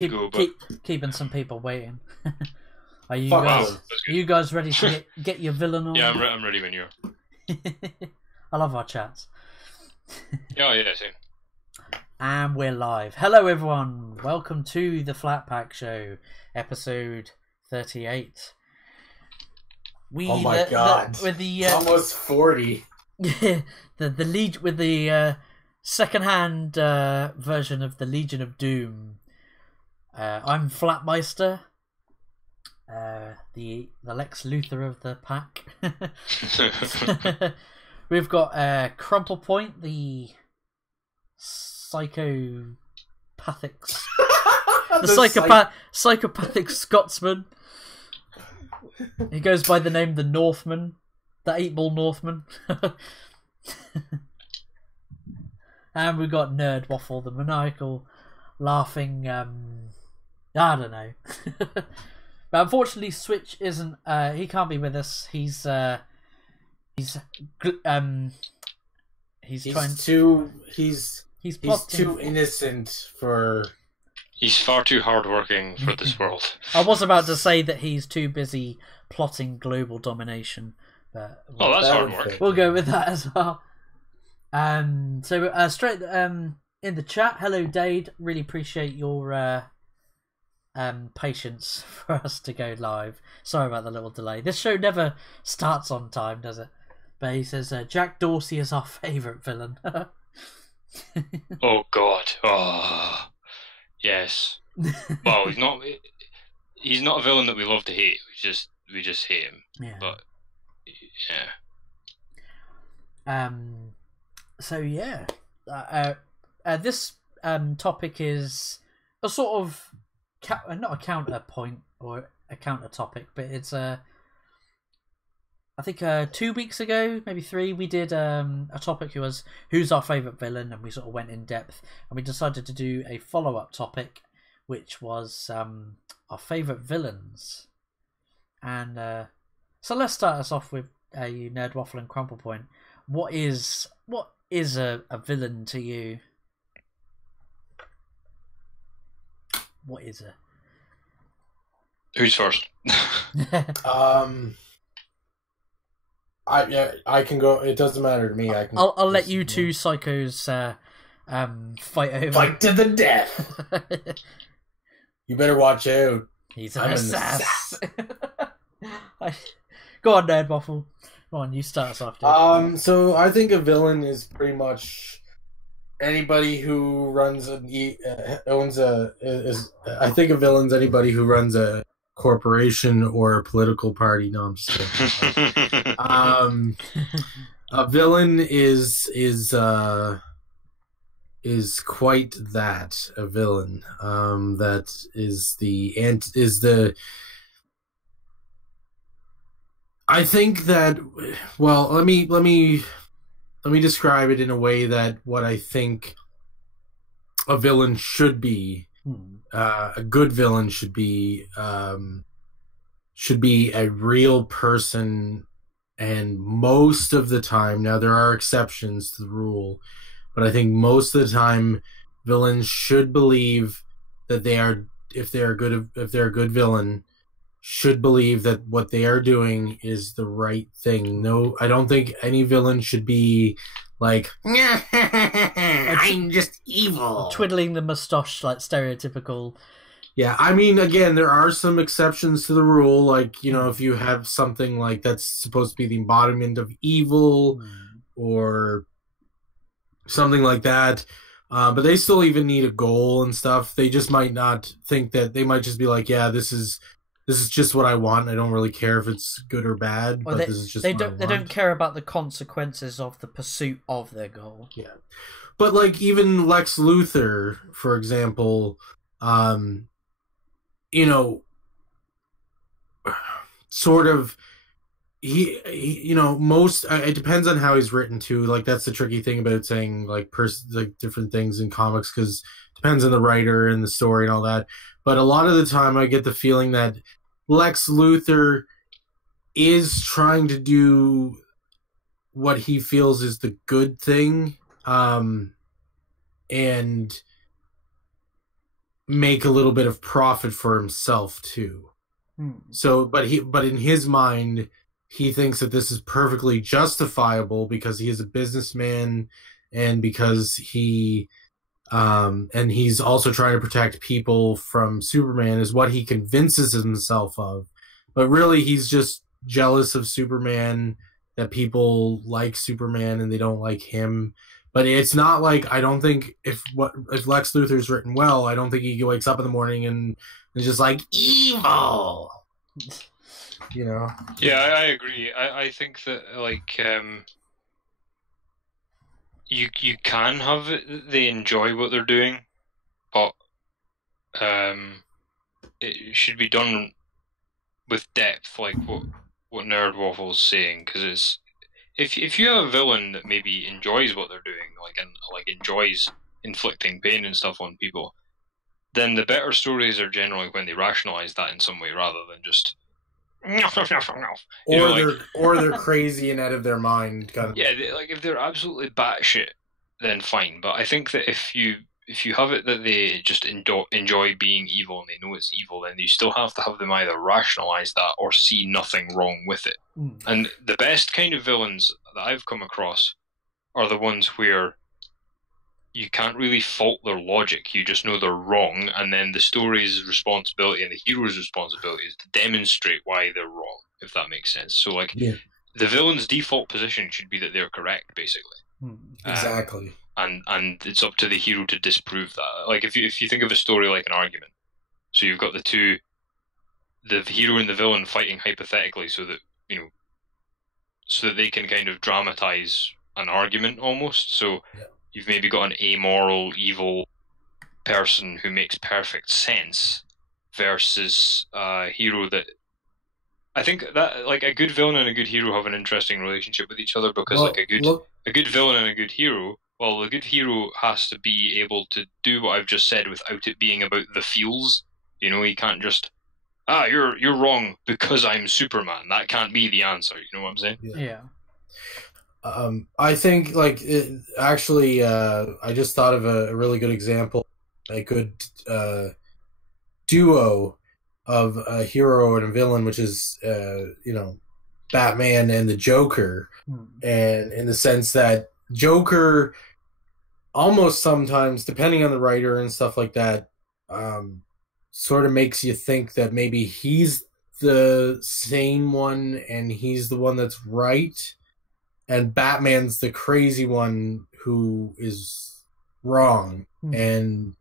Keeping some people waiting. Are you guys ready to get your villain on? Yeah, I'm ready when you are. I love our chats. Yeah, same. And we're live. Hello, everyone. Welcome to the Flat Pack Show, episode 38. Oh my god! With the almost 40. the lead with the second-hand version of the Legion of Doom. I'm Flatmeister, the Lex Luthor of the pack. We've got Crumple Point, the psychopathic psychopathic Scotsman. He goes by the name the Northman, the 8-ball Northman. And we've got Nerd Waffle, the maniacal, laughing. I don't know. But unfortunately, Switch isn't. He can't be with us. He's trying. He's too innocent for. He's far too hardworking for this world. I was about to say that he's too busy plotting global domination, but that's hard work. We'll go with that as well. So straight in the chat, hello Dade. Really appreciate your patience for us to go live. Sorry about the little delay. This show never starts on time, does it? But he says Jack Dorsey is our favourite villain. Oh God! Oh, yes. Well, he's not a villain that we love to hate. We just hate him. Yeah. But yeah. So yeah, this topic is a sort of not a counterpoint or a counter topic, but it's I think 2 weeks ago, maybe 3, we did a topic was who's our favourite villain, and we sort of went in depth, and we decided to do a follow-up topic, which was our favourite villains. And so let's start us off with you Nerd Waffle and Crumple Point. What is a villain to you? What is it? Who's first? I can go. It doesn't matter to me. I'll let you two psychos fight over. Fight to the death. You better watch out. He's an assassin. Go on, Nerd Waffle. Go on, you start us off. Dude. So I think a villain is pretty much anybody who runs I think a villain's anybody who runs a corporation or a political party. No, I'm just kidding. A villain is quite that. A villain that is the I think that, well, let me describe it in a way that what I think a villain should be. A good villain should be a real person, and most of the time, now there are exceptions to the rule, but I think most of the time villains should believe that if they're a good villain, should believe that what they are doing is the right thing. No, I don't think any villain should be like, I'm just evil. Twiddling the moustache, like stereotypical. Yeah, I mean, again, there are some exceptions to the rule. Like, you know, if you have something like that's supposed to be the embodiment of evil or something like that. But they still even need a goal and stuff. They just might not think that. They might just be like, yeah, this is just what I want. I don't really care if it's good or bad, but this is just they don't care about the consequences of the pursuit of their goal. Yeah. But like even Lex Luthor, for example, you know, sort of he you know, most it depends on how he's written too. Like that's the tricky thing about saying like different things in comics, because it depends on the writer and the story and all that. But a lot of the time I get the feeling that Lex Luthor is trying to do what he feels is the good thing, and make a little bit of profit for himself too. So, but in his mind, he thinks that this is perfectly justifiable because he is a businessman, and because and he's also trying to protect people from Superman, is what he convinces himself of. But really, he's just jealous of Superman, that people like Superman and they don't like him. But it's not like, I don't think if Lex Luthor's written well, I don't think he wakes up in the morning and is just like, evil. You know? Yeah, I agree. I think that, like, you can have it, they enjoy what they're doing, but it should be done with depth, like what Nerd Waffle's saying, because it's if you have a villain that maybe enjoys what they're doing, like enjoys inflicting pain and stuff on people, then the better stories are generally when they rationalize that in some way rather than just or they're crazy and out of their mind. Kind of. Yeah, like if they're absolutely batshit, then fine. But I think that if you have it that they just enjoy being evil and they know it's evil, then you still have to have them either rationalize that or see nothing wrong with it. And the best kind of villains that I've come across are the ones where you can't really fault their logic. You just know they're wrong, and then the story's responsibility and the hero's responsibility is to demonstrate why they're wrong, if that makes sense. So, like, the villain's default position should be that they're correct, basically. Exactly. And it's up to the hero to disprove that. Like, if you think of a story like an argument, so you've got the hero and the villain fighting hypothetically, so that they can kind of dramatize an argument almost. So you've maybe got an amoral, evil person who makes perfect sense versus a hero that... I think that, like, a good villain and a good hero have an interesting relationship with each other, because a good villain and a good hero, well, the good hero has to be able to do what I've just said without it being about the feels. You know, he can't just, you're wrong because I'm Superman. That can't be the answer. You know what I'm saying? Yeah. I think, like, I just thought of a really good example, a good duo of a hero and a villain, which is, Batman and the Joker. And in the sense that Joker almost sometimes, depending on the writer and stuff like that, sort of makes you think that maybe he's the sane one and he's the one that's right, and Batman's the crazy one who is wrong. And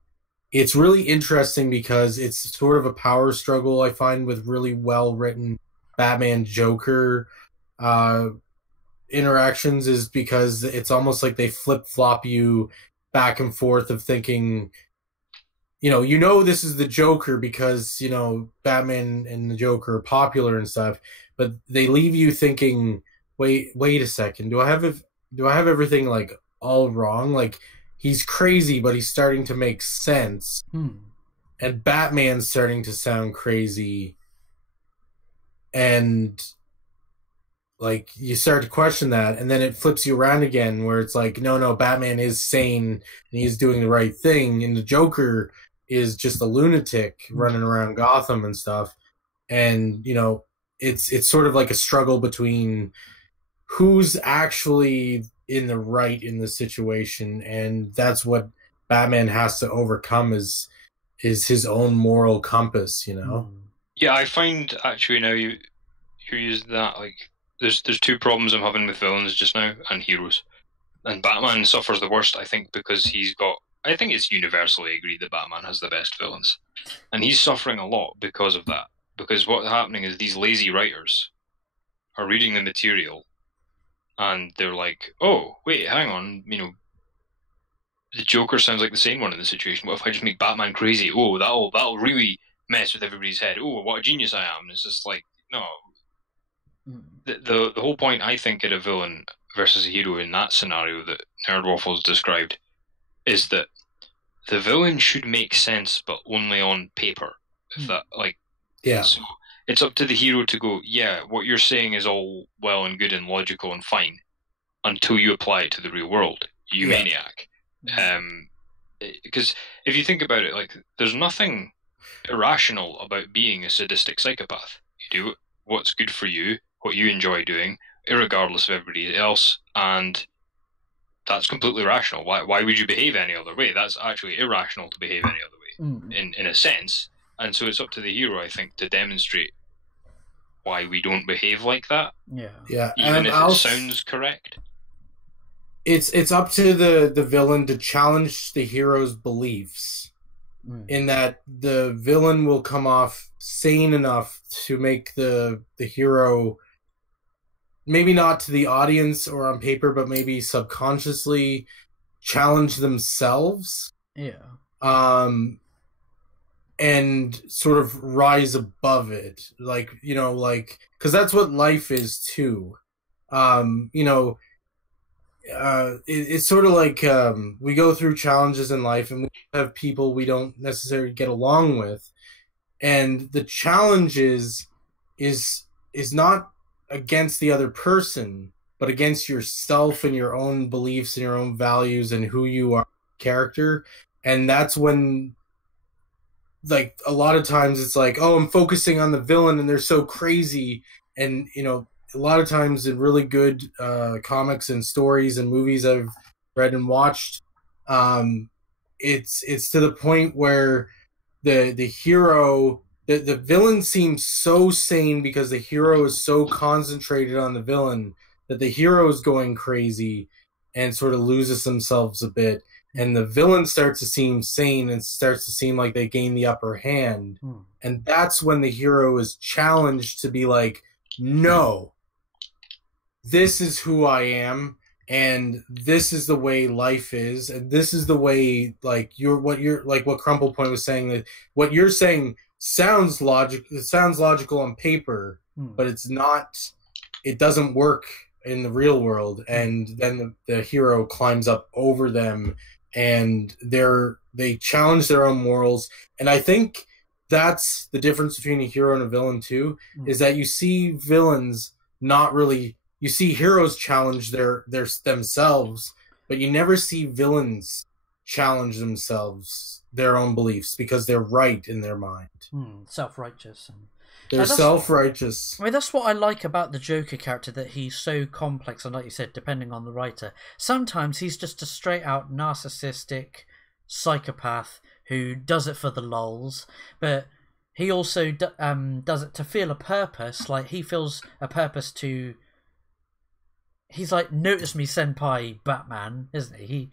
it's really interesting because it's sort of a power struggle, I find, with really well-written Batman-Joker interactions, is because it's almost like they flip-flop you back and forth of thinking, this is the Joker because, Batman and the Joker are popular and stuff, but they leave you thinking, wait a second, do I have everything, like, all wrong? Like, he's crazy, but he's starting to make sense. And Batman's starting to sound crazy. And, like, you start to question that, and then it flips you around again, where it's like, no, Batman is sane, and he's doing the right thing, and the Joker is just a lunatic running around Gotham and stuff. And, it's sort of like a struggle between who's actually in the right in the situation, and that's what Batman has to overcome is his own moral compass, Yeah, I find, actually, now you use that, like, there's two problems I'm having with villains just now and heroes. And Batman suffers the worst, I think, because I think it's universally agreed that Batman has the best villains. And he's suffering a lot because of that. Because what's happening is these lazy writers are reading the material and they're like, oh, wait, hang on, the Joker sounds like the sane one in the situation. What if I just make Batman crazy? Oh, that'll really mess with everybody's head. Oh, what a genius I am. And it's just like, no. The whole point, I think, in a villain versus a hero in that scenario that Nerd Waffles described is that the villain should make sense, but only on paper. If that, like... Yeah. So it's up to the hero to go, yeah, what you're saying is all well and good and logical and fine until you apply it to the real world, you maniac. because if you think about it, like there's nothing irrational about being a sadistic psychopath. You do what's good for you, what you enjoy doing, irregardless of everybody else, and that's completely rational. Why would you behave any other way? That's actually irrational to behave any other way, in a sense. And so it's up to the hero, I think, to demonstrate why we don't behave like that. Yeah, even if it sounds correct. It's up to the villain to challenge the hero's beliefs. In that the villain will come off sane enough to make the hero, maybe not to the audience or on paper, but maybe subconsciously challenge themselves. And sort of rise above it. Like, you know, like, because that's what life is too. You know, it's sort of like we go through challenges in life and we have people we don't necessarily get along with, and the challenge is not against the other person, but against yourself and your own beliefs and your own values and who you are, character. And that's when, like, a lot of times it's like, oh, I'm focusing on the villain and they're so crazy. And, you know, a lot of times in really good comics and stories and movies I've read and watched, it's to the point where the hero, the villain seems so sane because the hero is so concentrated on the villain that the hero is going crazy and sort of loses themselves a bit. And the villain starts to seem sane and starts to seem like they gain the upper hand. And that's when the hero is challenged to be like, no, this is who I am, and this is the way life is, and this is the way, like, what Crumple Point was saying, that what you're saying sounds logical on paper, but it's not, it doesn't work in the real world. And then the hero climbs up over them, and they challenge their own morals. And I think that's the difference between a hero and a villain too, is that you see villains not really, you see heroes challenge themselves, but you never see villains challenge themselves, their own beliefs, because they're right in their mind. Self-righteous. They're self-righteous. I mean, that's what I like about the Joker character, that he's so complex, and like you said, depending on the writer, sometimes he's just a straight-out narcissistic psychopath who does it for the lols, but he also does it to feel a purpose. Like, he feels a purpose to... He's like, notice me, senpai Batman, isn't he?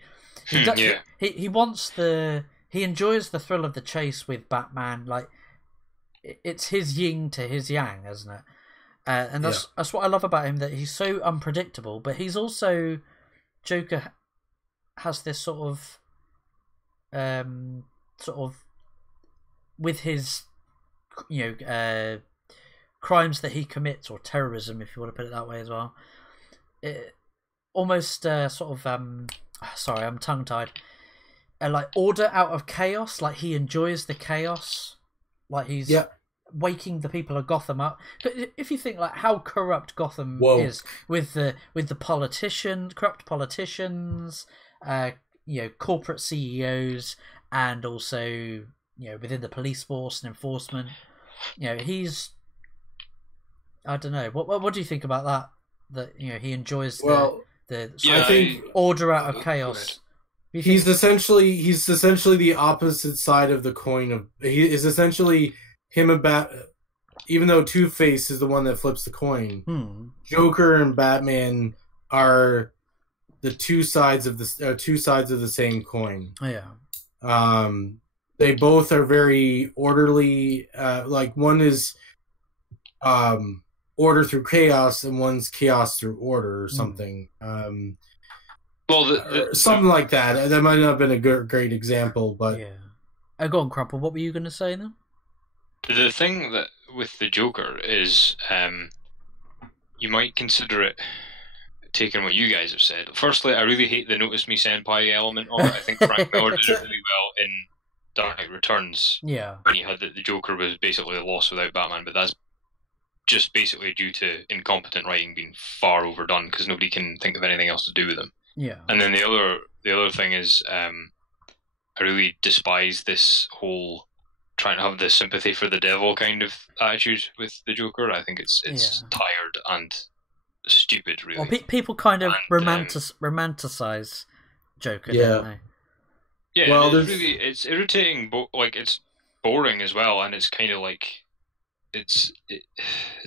He wants the... He enjoys the thrill of the chase with Batman. Like, it's his yin to his yang, isn't it? And that's what I love about him, that he's so unpredictable, but he's also... Joker has this sort of with his, you know, crimes that he commits, or terrorism, if you want to put it that way as well. Almost sort of sorry, I'm tongue-tied. Like, order out of chaos. Like, he enjoys the chaos. Like, he's waking the people of Gotham up. But if you think, like, how corrupt Gotham is with the corrupt politicians, you know, corporate CEOs, and also, you know, within the police force and enforcement, you know, he's, I don't know, what do you think about that? That, you know, he enjoys I think order out of chaos. He's essentially the opposite side of the coin. He is essentially him about, even though Two-Face is the one that flips the coin. Joker and Batman are the two sides of the same coin. They both are very orderly. Like, one is order through chaos, and one's chaos through order, or something. Something like that. That might not have been a great example, but go on, Crumple. What were you going to say now? The thing that with the Joker is, you might consider it, taking what you guys have said. Firstly, I really hate the notice me senpai element of it. I think Frank Miller did it really well in Dark Knight Returns. When he had the Joker was basically a loss without Batman, but that's just basically due to incompetent writing being far overdone, because nobody can think of anything else to do with him. And then the other thing is, really despise this whole trying to have the sympathy for the devil kind of attitude with the Joker. I think it's tired and stupid, really. Well, people kind of And, romanticize Joker, Yeah. don't they? Yeah, Well, it's irritating, but like it's boring as well, and it's kind of like it's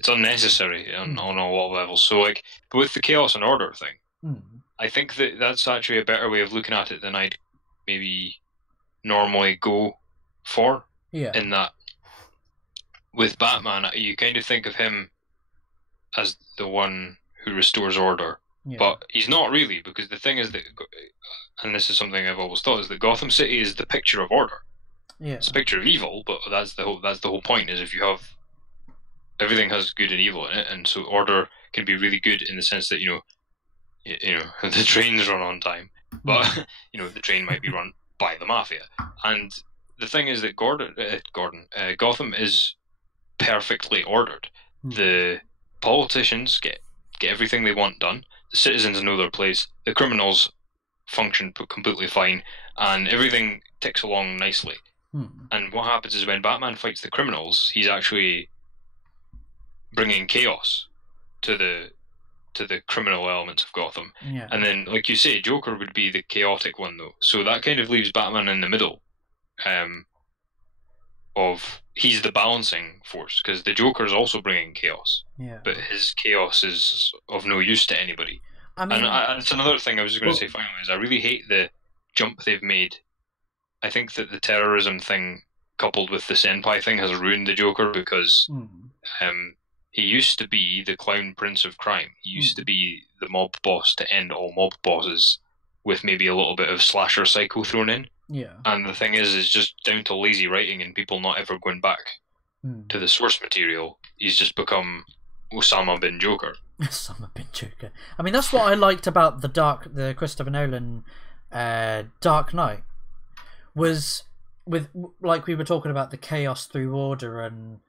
unnecessary on a lot of levels. So like, but with the chaos and order thing, I think that's actually a better way of looking at it than I'd maybe normally go for. Yeah. In that, with Batman, you kind of think of him as the one who restores order, but he's not really, because the thing is that, and this is something I've always thought, is that Gotham City is the picture of order. Yeah. It's a picture of evil, but that's the whole point, is if you have everything has good and evil in it, and so order can be really good in the sense that the trains run on time, but the train might be run by the mafia. And the thing is that Gotham is perfectly ordered. The politicians get everything they want done. The citizens know their place. The criminals function completely fine, and everything ticks along nicely. And what happens is when Batman fights the criminals, he's actually bringing chaos to the criminal elements of Gotham. Yeah. And then, like you say, Joker would be the chaotic one, though. So that kind of leaves Batman in the middle. Of he's the balancing force, because the Joker's also bringing chaos. Yeah. But his chaos is of no use to anybody. I mean, and it's another thing I was just going to say finally, is I really hate the jump they've made. I think that the terrorism thing coupled with the Senpai thing has ruined the Joker, because he used to be the clown prince of crime. He used to be the mob boss to end all mob bosses, with maybe a little bit of slasher psycho thrown in. Yeah. And the thing is just down to lazy writing and people not ever going back to the source material. He's just become Osama bin Joker. Osama bin Joker. I mean, that's what I liked about the Christopher Nolan Dark Knight, was with, like we were talking about, the chaos through order, and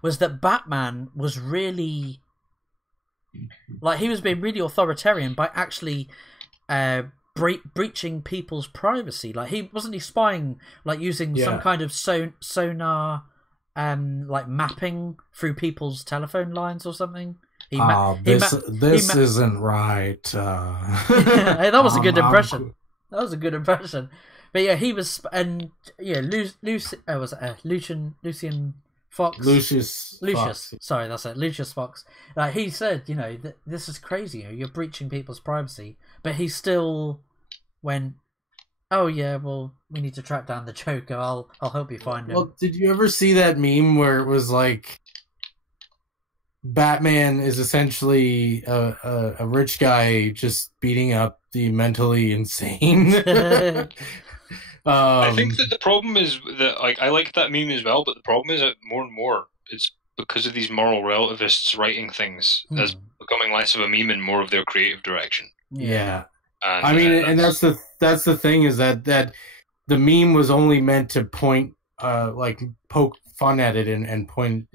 was that Batman was really, like, he was being really authoritarian by actually breaching people's privacy. Like, he spying, like, using some kind of sonar, like mapping through people's telephone lines or something. This isn't right. Hey, that was a good impression. That was a good impression. But yeah, he was, and yeah, Lucian Fox. Lucius. Sorry, that's it. Lucius Fox. Like, he said, this is crazy. You're breaching people's privacy, but he still went, "Oh yeah, well, we need to track down the Joker. I'll help you find him." Well, did you ever see that meme where it was like, Batman is essentially a rich guy just beating up the mentally insane? I think that the problem is that, like, I like that meme as well, but the problem is that more and more it's because of these moral relativists writing things as becoming less of a meme and more of their creative direction. Yeah. And, I mean, and that's the thing, is that the meme was only meant to point, like, poke fun at it and point,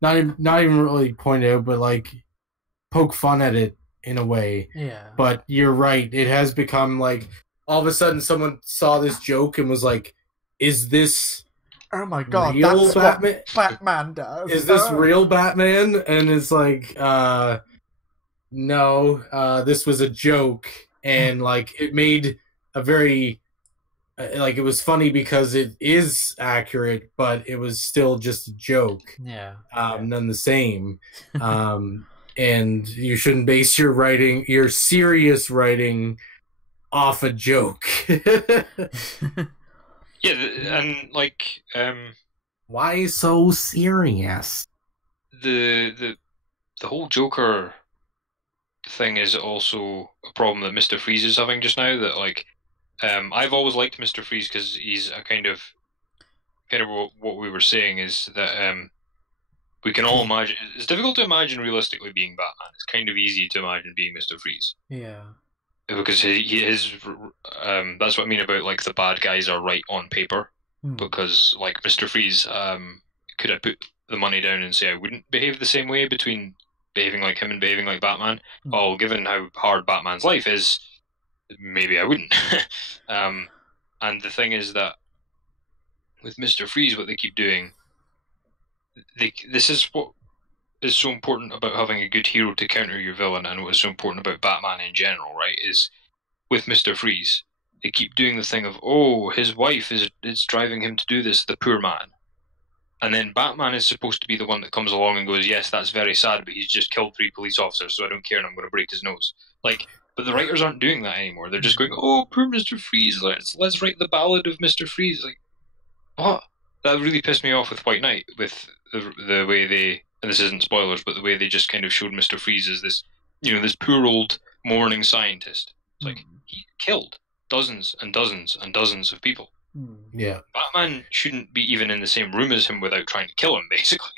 not even really point out, but like poke fun at it in a way. Yeah. But you're right, it has become like, all of a sudden someone saw this joke and was like, "Is this? Oh my god, real that's Batman? what Batman does. Is this real Batman?" And it's like, no, this was a joke, and like it made a very, like, it was funny because it is accurate, but it was still just a joke. Yeah. None the same. And you shouldn't base your serious writing off a joke. Yeah, and like, why so serious? The whole Joker thing is also a problem that Mr. Freeze is having just now. That, like, I've always liked Mr. Freeze because he's a kind of what we were saying is that we can all imagine. It's difficult to imagine realistically being Batman. It's kind of easy to imagine being Mr. Freeze. Yeah. Because he is, that's what I mean about, like, the bad guys are right on paper. Because, like, Mr. Freeze, could I put the money down and say I wouldn't behave the same way between behaving like him and behaving like Batman? Well, given how hard Batman's life is, maybe I wouldn't. And the thing is that with Mr. Freeze, what they keep doing, this is what is so important about having a good hero to counter your villain, and what is so important about Batman in general, right? Is with Mr. Freeze, they keep doing the thing of, oh, his wife is driving him to do this, the poor man. And then Batman is supposed to be the one that comes along and goes, yes, that's very sad, but he's just killed 3 police officers, so I don't care, and I'm going to break his nose. Like, but the writers aren't doing that anymore. They're just going, oh, poor Mr. Freeze, let's write the ballad of Mr. Freeze. Like, what? That really pissed me off with White Knight, with the way they, and this isn't spoilers, but the way they just kind of showed Mr. Freeze as this, this poor old mourning scientist. It's like, he killed dozens and dozens and dozens of people. Yeah. Batman shouldn't be even in the same room as him without trying to kill him, basically,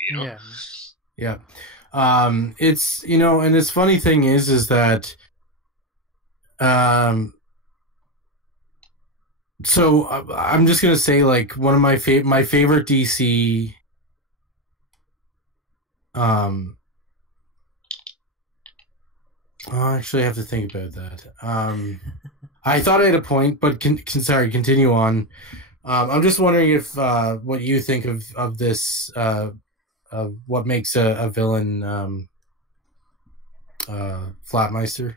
Yeah. It's, and this funny thing is that, so I'm just going to say, like, one of my favorite DC, actually I have to think about that. I thought I had a point, but sorry, continue on. I'm just wondering if what you think of this, of what makes a villain, Flatmeister.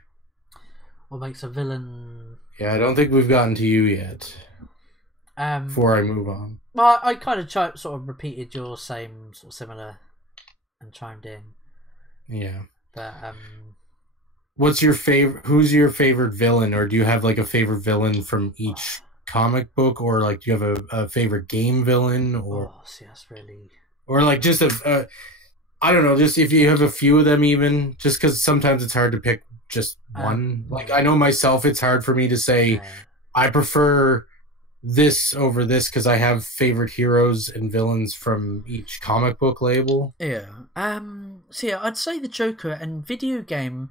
What makes a villain? Yeah, I don't think we've gotten to you yet. Before I move on. Well, I kind of sort of repeated your same sort of similar and chimed in. Yeah. But what's your favorite? Who's your favorite villain, or do you have like a favorite villain from each comic book, or like do you have a favorite game villain, or see, that's really, or like just I don't know, just if you have a few of them, even just because sometimes it's hard to pick just one. Like I know myself, it's hard for me to say I prefer this over this because I have favorite heroes and villains from each comic book label. Yeah. So yeah, I'd say the Joker and video game.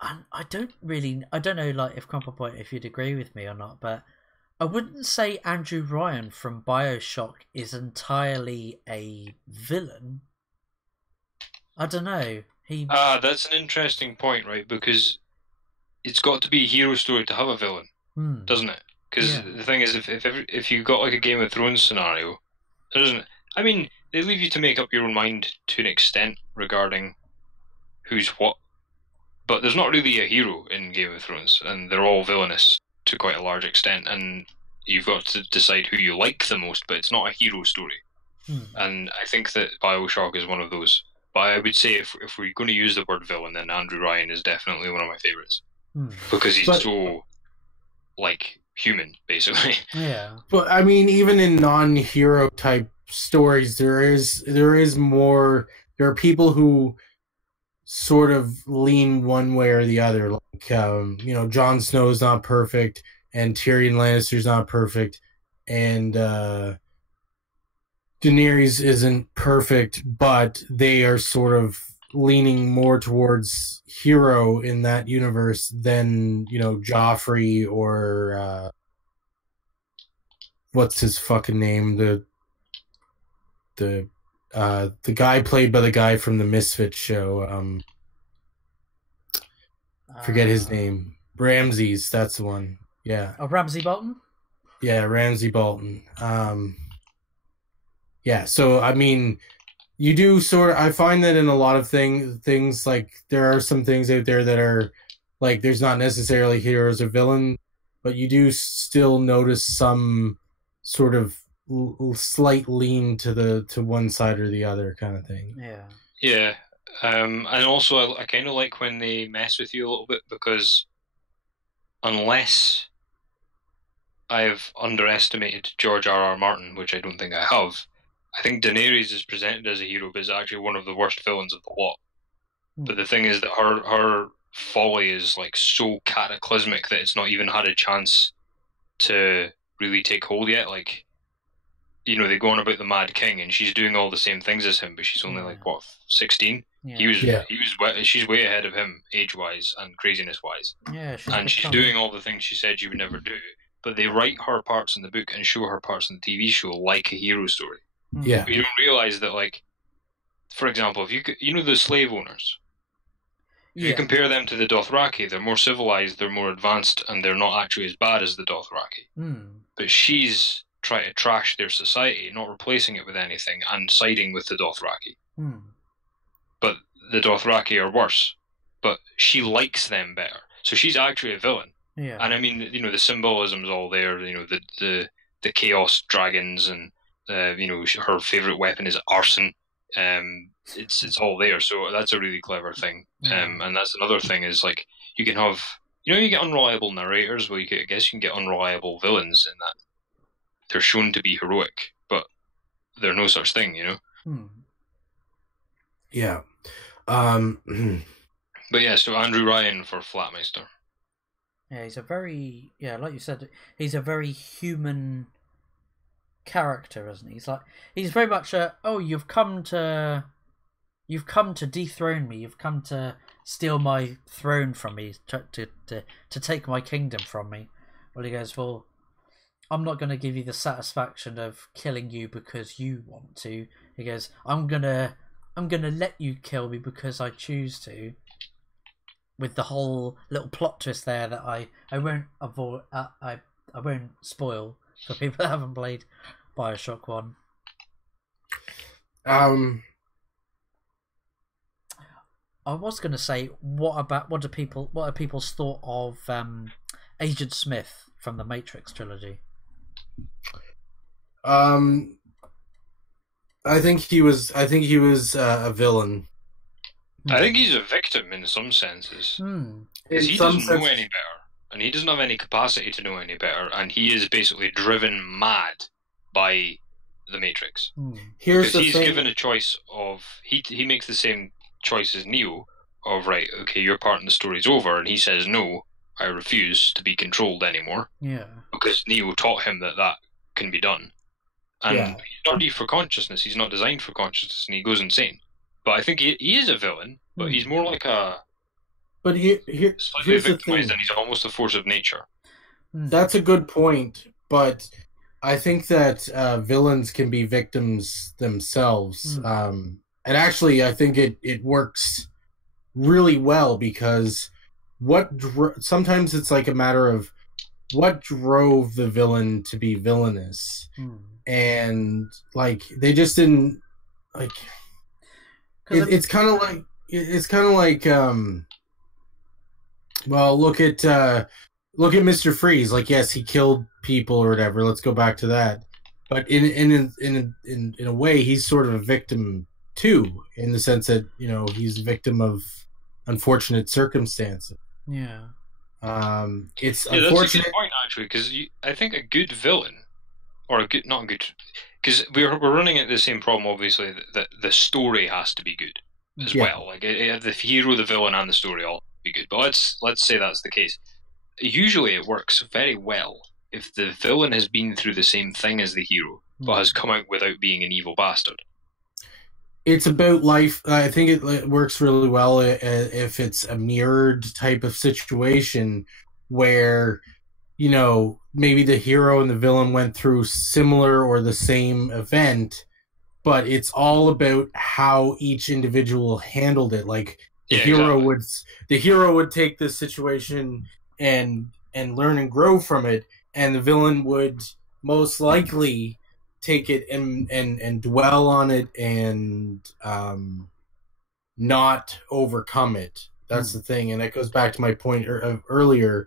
I don't know, like, if Crumple Point, if you'd agree with me or not, but I wouldn't say Andrew Ryan from BioShock is entirely a villain. I don't know. That's an interesting point, right? Because it's got to be a hero story to have a villain, doesn't it? Because the thing is, if you've got like a Game of Thrones scenario, there isn't. I mean, they leave you to make up your own mind to an extent regarding who's what, but there's not really a hero in Game of Thrones, and they're all villainous to quite a large extent, and you've got to decide who you like the most, but it's not a hero story. And I think that BioShock is one of those. But I would say if we're going to use the word villain, then Andrew Ryan is definitely one of my favorites. Because he's so, like, human, basically. Yeah. But I mean, even in non-hero type stories, there is more. There are people who sort of lean one way or the other. Like, Jon Snow's not perfect, and Tyrion Lannister's not perfect, and Daenerys isn't perfect, but they are sort of leaning more towards hero in that universe than, Joffrey or what's his fucking name? The guy played by the guy from the Misfits show. Forget his name. Ramses, that's the one. Yeah. Oh, Ramsay Bolton? Yeah, Ramsay Bolton. Yeah, so I mean, you do sort of. I find that in a lot of things like there are some things out there that are like there's not necessarily heroes or villain, but you do still notice some sort of slight lean to one side or the other kind of thing. Yeah. Yeah, and also I kind of like when they mess with you a little bit, because unless I've underestimated George R.R. Martin, which I don't think I have, I think Daenerys is presented as a hero, but is actually one of the worst villains of the lot. But the thing is that her folly is like so cataclysmic that it's not even had a chance to really take hold yet. Like, they go on about the Mad King, and she's doing all the same things as him, but she's only like 16. Yeah. She's way ahead of him age-wise and craziness-wise. Yeah, she's doing all the things she said she would never do. But they write her parts in the book and show her parts in the TV show like a hero story. Yeah. But you don't realize that, like, for example, if you could, the slave owners. If you compare them to the Dothraki, they're more civilized, they're more advanced, and they're not actually as bad as the Dothraki. But she's trying to trash their society, not replacing it with anything, and siding with the Dothraki. But the Dothraki are worse. But she likes them better. So she's actually a villain. Yeah. And I mean, you know, the symbolism's all there. You know, the chaos dragons, and you know, her favorite weapon is arson. It's all there. So that's a really clever thing. And that's another thing is like you can have, you know, you get unreliable narrators. Well, I guess you can get unreliable villains in that they're shown to be heroic, but they're no such thing. You know. Yeah. But yeah, so Andrew Ryan for Flatmeister. Yeah, he's a very, like you said, he's a very human character, isn't he? He's very much you've come to dethrone me, you've come to steal my throne from me, to take my kingdom from me. Well, he goes, well, I'm not going to give you the satisfaction of killing you because you want to. He goes, I'm gonna let you kill me because I choose to. With the whole little plot twist there that I won't avoid, I won't spoil for people that haven't played BioShock 1. I was going to say, what are people's thought of Agent Smith from the Matrix trilogy? I think he was a villain. I think he's a victim in some senses. Because he doesn't know any better, and he doesn't have any capacity to know any better, and he is basically driven mad by the Matrix. Here's the he's thing. given a choice of he makes the same choice as Neo of right, okay, your part in the story's over, and he says no, I refuse to be controlled anymore. Yeah, because Neo taught him that can be done, and he's not ready for consciousness. He's not designed for consciousness, and he goes insane. But I think he is a villain, but he's more like a. But here's the thing. And he's almost a force of nature. That's a good point, but I think that villains can be victims themselves. And actually, I think it works really well because sometimes it's like a matter of what drove the villain to be villainous, and like they just didn't like. It's kind of like well, look at Mr. Freeze. Like, yes, he killed people or whatever. Let's go back to that. But in a way, he's sort of a victim too, in the sense that, you know, he's a victim of unfortunate circumstances. Yeah. It's unfortunate. That's a good point, actually, because I think a good villain, or because we're running into the same problem, obviously, that the story has to be good as well. Like the hero, the villain, and the story all be good. But let's say that's the case. Usually, it works very well if the villain has been through the same thing as the hero, but has come out without being an evil bastard. It's about life. I think it works really well if it's a mirrored type of situation where, you know, maybe the hero and the villain went through similar or the same event, but it's all about how each individual handled it. Like the hero would take this situation and learn and grow from it, and the villain would most likely take it and dwell on it and not overcome it. That's the thing, and that goes back to my point earlier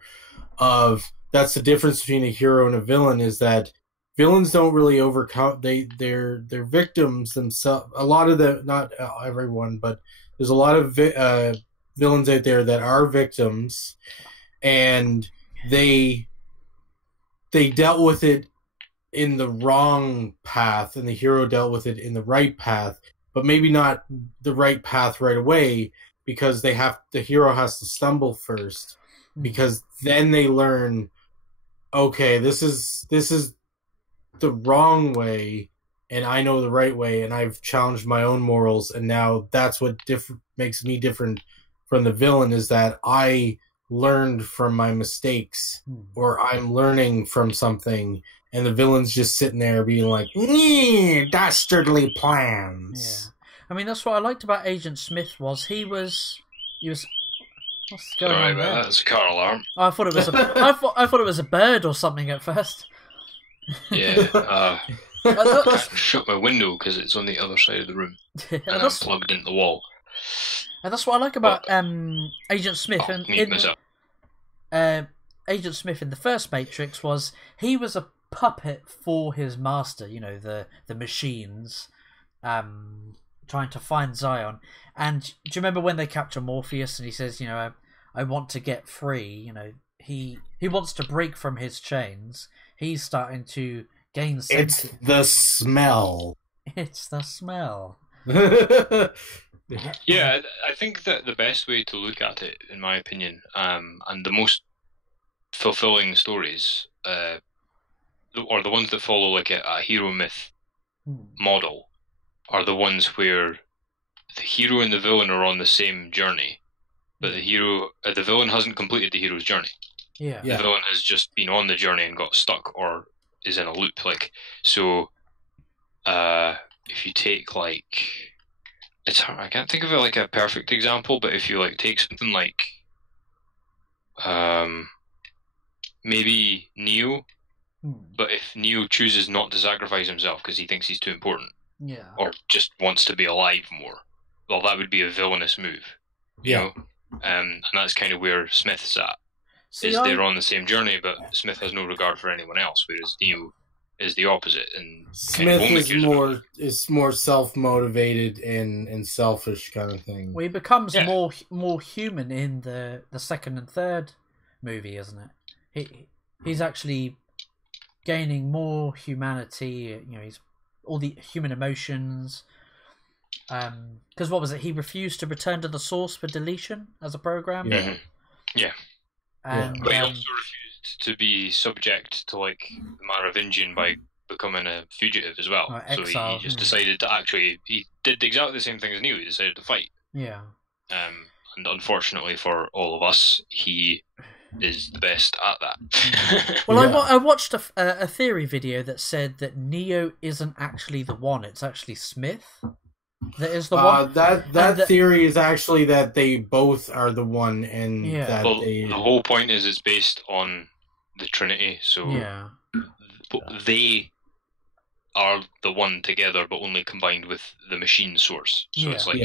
of that's the difference between a hero and a villain, is that villains don't really overcome. They're victims themselves. A lot of them, not everyone, but there's a lot of villains out there that are victims, and they dealt with it in the wrong path, and the hero dealt with it in the right path, but maybe not the right path right away, because the hero has to stumble first, because then they learn, okay, this is the wrong way, and I know the right way, and I've challenged my own morals, and now that's what makes me different from the villain, is that I learned from my mistakes, or I'm learning from something, and the villain's just sitting there being like, dastardly plans. Yeah. I mean, that's what I liked about Agent Smith was he was What's going Sorry on about there? that. It's a car alarm. Oh, I thought it was I thought it was a bird or something at first. Yeah. And I can't shut my window because it's on the other side of the room, and I'm that's, plugged into the wall. and that's what I like about Agent Smith. I'll And mute myself. Agent Smith in the first Matrix was he was a puppet for his master. You know, the machines, trying to find Zion. And do you remember when they capture Morpheus and he says, you know, I want to get free. You know, he wants to break from his chains. He's starting to gain It's sentience. the smell. It's the smell. Yeah, I think that the best way to look at it, in my opinion, and the most fulfilling stories, or the ones that follow like a hero myth model, are the ones where the hero and the villain are on the same journey, but the villain hasn't completed the hero's journey. Yeah. The villain has just been on the journey and got stuck, or is in a loop. Like, so, if you take like, it's hard, I can't think of it like a perfect example, but if you like take something like, maybe Neo, but if Neo chooses not to sacrifice himself because he thinks he's too important, Yeah. or just wants to be alive more, well, that would be a villainous move, you know? And that's kind of where Smith's at. They're on the same journey, but Smith has no regard for anyone else, whereas Neo is the opposite. And Smith is more self-motivated and selfish kind of thing. Well, he becomes more human in the second and third movie, isn't it? He's actually gaining more humanity. You know, he's all the human emotions. Because what was it? He refused to return to the source for deletion as a program. Yeah. Yeah. And, but he also refused to be subject to like the Merovingian by becoming a fugitive as well. So he just decided to he did exactly the same thing as Neo. He decided to fight. Yeah. And unfortunately for all of us, he is the best at that. Well, I watched a theory video that said that Neo isn't actually the one; it's actually Smith that is the one. That theory is actually that they both are the one, and that the whole point is it's based on the Trinity. So they are the one together, but only combined with the machine source. So it's like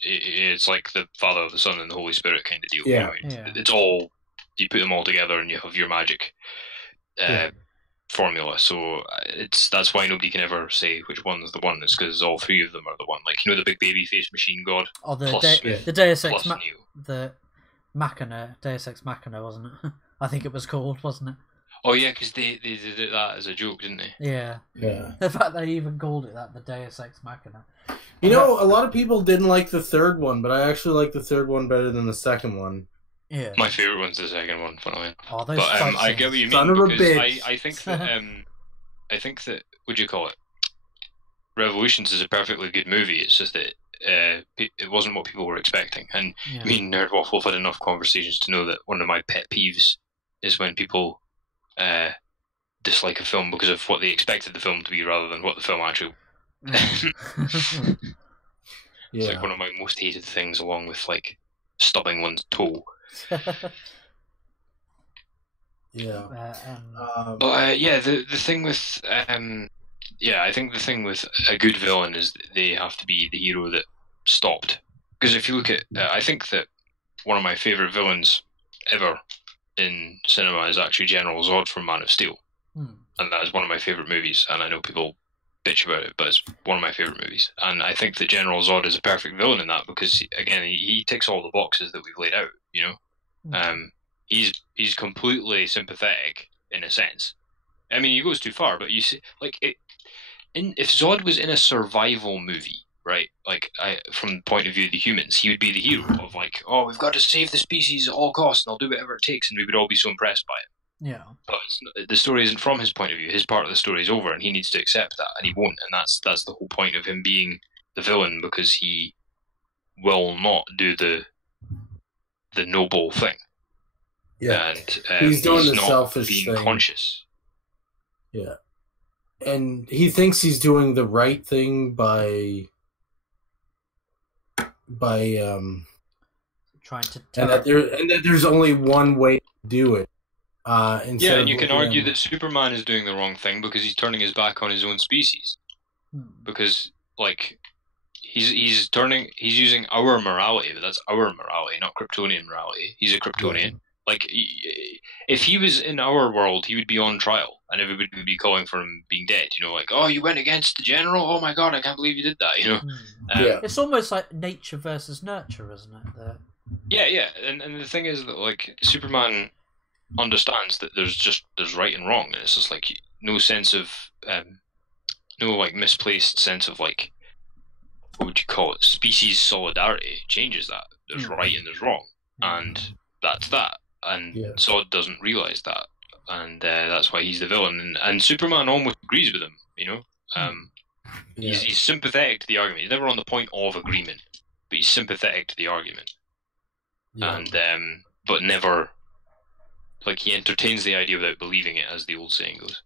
it's like the Father, the Son, and the Holy Spirit kind of deal. Yeah. It's all, you put them all together and you have your magic formula. So that's why nobody can ever say which one's the one. It's because all three of them are the one. Like, you know, the big baby face machine god. Oh, the Smith, Deus Ex the Machina, Deus Ex Machina, wasn't it? I think it was called, wasn't it? Oh yeah, because they did that as a joke, didn't they? Yeah. The fact they even called it that, the Deus Ex Machina. You know, a lot of people didn't like the third one, but I actually like the third one better than the second one. Yeah. My favourite one's the second one, funnily. Oh, those but I get what you mean. Son of a because bitch. I think that what do you call it? Revolutions is a perfectly good movie. It's just that it wasn't what people were expecting. And me and Nerd Waffle have had enough conversations to know that one of my pet peeves is when people dislike a film because of what they expected the film to be rather than what the film actually. It's like one of my most hated things, along with like stubbing one's toe. The thing with I think the thing with a good villain is that they have to be the hero that stopped. Because if you look at, I think that one of my favourite villains ever in cinema is actually General Zod from Man of Steel, and that is one of my favourite movies. And I know people bitch about it, but it's one of my favourite movies. And I think that General Zod is a perfect villain in that because again he ticks all the boxes that we've laid out. You know, he's completely sympathetic in a sense. I mean, he goes too far, but you see, like if Zod was in a survival movie, right? Like, from the point of view of the humans, he would be the hero of like, oh, we've got to save the species at all costs, and I'll do whatever it takes, and we would all be so impressed by it. Yeah. But the story isn't from his point of view. His part of the story is over, and he needs to accept that, and he won't. And that's the whole point of him being the villain, because he will not do the noble thing. Yeah, and he's doing the not selfish being thing. Conscious. Yeah, and he thinks he's doing the right thing by trying to and that there's only one way to do it. And you can argue that Superman is doing the wrong thing because he's turning his back on his own species. Because like he's using our morality, but that's our morality, not Kryptonian morality. He's a Kryptonian. Yeah. Like, if he was in our world, he would be on trial, and everybody would be calling for him being dead. You know, like, oh, you went against the general. Oh my god, I can't believe you did that. You know, it's almost like nature versus nurture, isn't it? Yeah, and the thing is that like Superman understands that there's right and wrong, and it's just like no sense of no like misplaced sense of like, what would you call it, species solidarity changes that. There's right and there's wrong, and that's that. And Zod doesn't realize that, and that's why he's the villain. And Superman almost agrees with him, you know. He's sympathetic to the argument. He's never on the point of agreement, but he's sympathetic to the argument. And but never, like, he entertains the idea without believing it, as the old saying goes.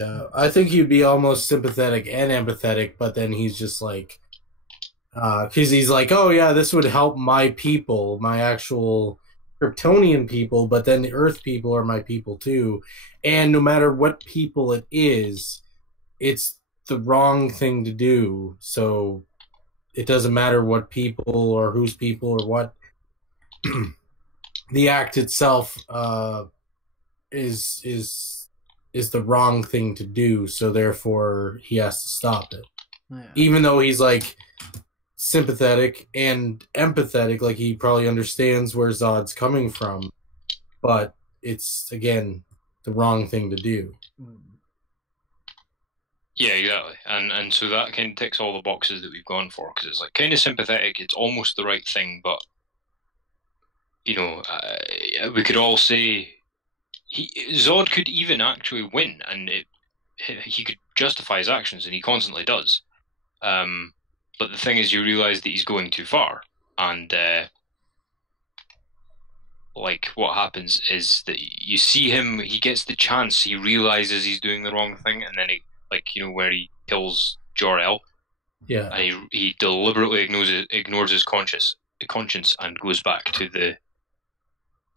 Yeah, I think he'd be almost sympathetic and empathetic, but then he's just like, because he's like, oh yeah, this would help my people, my actual Kryptonian people, but then the Earth people are my people too, and no matter what people it is, it's the wrong thing to do, so it doesn't matter what people or whose people or what. The act itself is the wrong thing to do, so therefore he has to stop it. Even though he's like sympathetic and empathetic, like he probably understands where Zod's coming from, but it's again the wrong thing to do. Yeah, exactly, and so that kind of ticks all the boxes that we've gone for, because it's like kind of sympathetic, it's almost the right thing, but you know, we could all say Zod could even actually win, and he could justify his actions, and he constantly does. But the thing is, you realize that he's going too far, and like what happens is that you see him. He gets the chance. He realizes he's doing the wrong thing, and then he, like, you know, where he kills Jor-El. Yeah, and he deliberately ignores his conscience and goes back to the,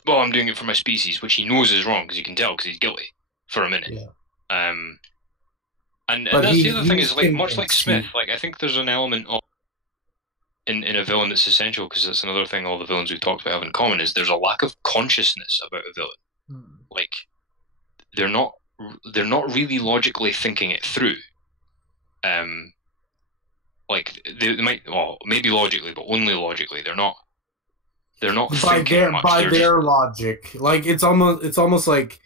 well, I'm doing it for my species, which he knows is wrong, because you can tell, because he's guilty for a minute. Yeah. And that's the other thing, is like, much like Smith, like, I think there's an element of in a villain that's essential, because that's another thing all the villains we've talked about have in common, is there's a lack of consciousness about a villain. Like, they're not really logically thinking it through. Like, they might, well, maybe logically, but only logically. They're not thinking much. By their logic, like it's almost like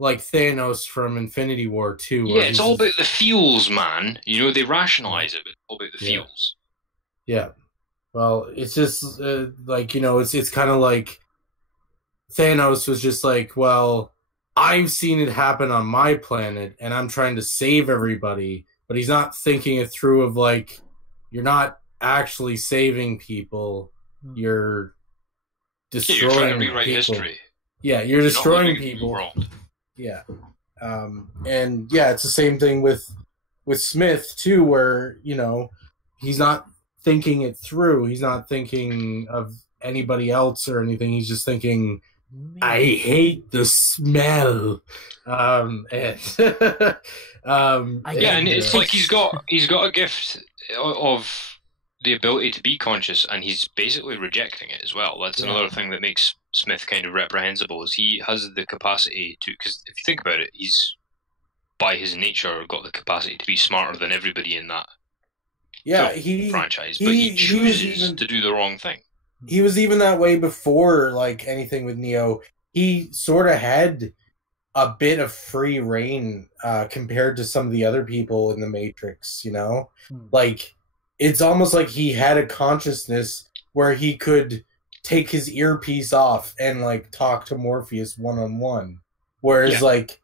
Thanos from Infinity War 2. Yeah, it's all about the feels, man. You know, they rationalize it, but it's all about the feels. Yeah. Well, it's just like, you know, it's kind of like Thanos was just like, well, I've seen it happen on my planet, and I'm trying to save everybody, but he's not thinking it through of like, you're not actually saving people, you're destroying you're trying to rewrite people. History. Yeah, you're destroying people. Yeah. And yeah, it's the same thing with Smith too, where, you know, he's not thinking it through. He's not thinking of anybody else or anything. He's just thinking, I hate the smell. And it's like he's got a gift of the ability to be conscious, and he's basically rejecting it as well. That's another thing that makes Smith kind of reprehensible, is he has the capacity to, because if you think about it, he's by his nature got the capacity to be smarter than everybody in that franchise, but he chooses to do the wrong thing. He was even that way before, like, anything with Neo. He sort of had a bit of free reign compared to some of the other people in the Matrix, you know? Like, it's almost like he had a consciousness where he could take his earpiece off and, like, talk to Morpheus one-on-one. Whereas, like,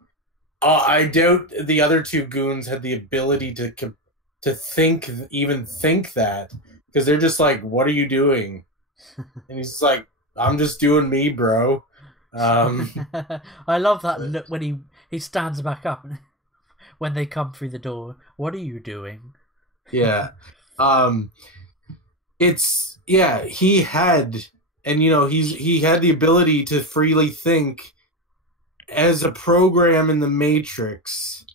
I doubt the other two goons had the ability to think that. Because they're just like, what are you doing? And he's just like, I'm just doing me, bro. I love that look when he stands back up when they come through the door. What are you doing? Yeah. he had, and he had the ability to freely think as a program in the Matrix,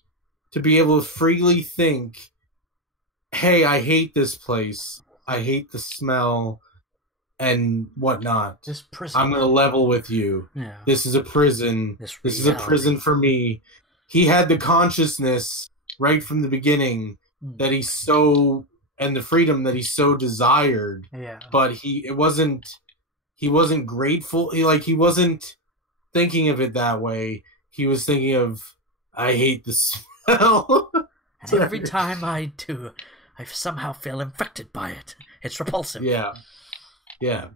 to be able to freely think, hey, I hate this place, I hate the smell and whatnot. This prison. I'm going to level with you. Yeah. This is a prison. This is a prison for me. He had the consciousness right from the beginning that and the freedom that he so desired. Yeah. But he wasn't grateful. He wasn't thinking of it that way. He was thinking of, I hate the smell. And every time I do, I somehow feel infected by it. It's repulsive. Yeah. Yeah.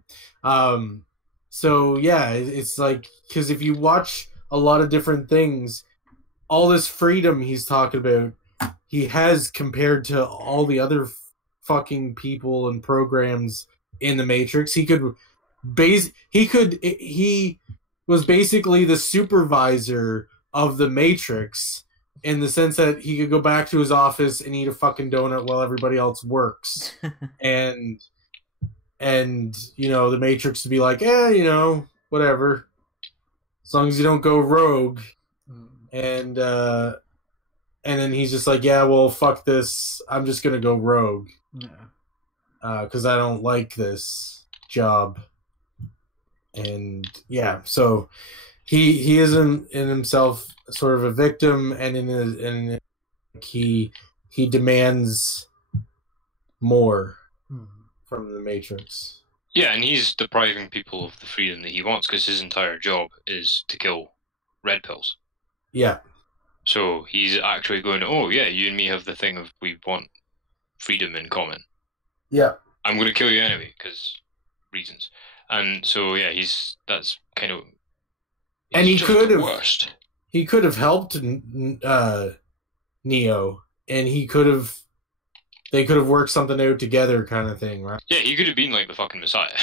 So yeah, it's like, because if you watch a lot of different things, all this freedom he's talking about, he has compared to all the other fucking people and programs in the Matrix. He was basically the supervisor of the Matrix, in the sense that he could go back to his office and eat a fucking donut while everybody else works. and the Matrix would be like, whatever, as long as you don't go rogue. And then he's just like, yeah, well, fuck this, I'm just gonna go rogue. Because I don't like this job. And yeah, so he is in himself sort of a victim, and he demands more from the Matrix. Yeah, and he's depriving people of the freedom that he wants, because his entire job is to kill red pills. Yeah. So he's actually going, oh yeah, you and me have the thing of we want freedom in common. Yeah. I'm going to kill you anyway, because reasons. And so yeah, that's kind of. And he could have helped Neo, and they could have worked something out together, kind of thing, right? Yeah, he could have been like the fucking Messiah.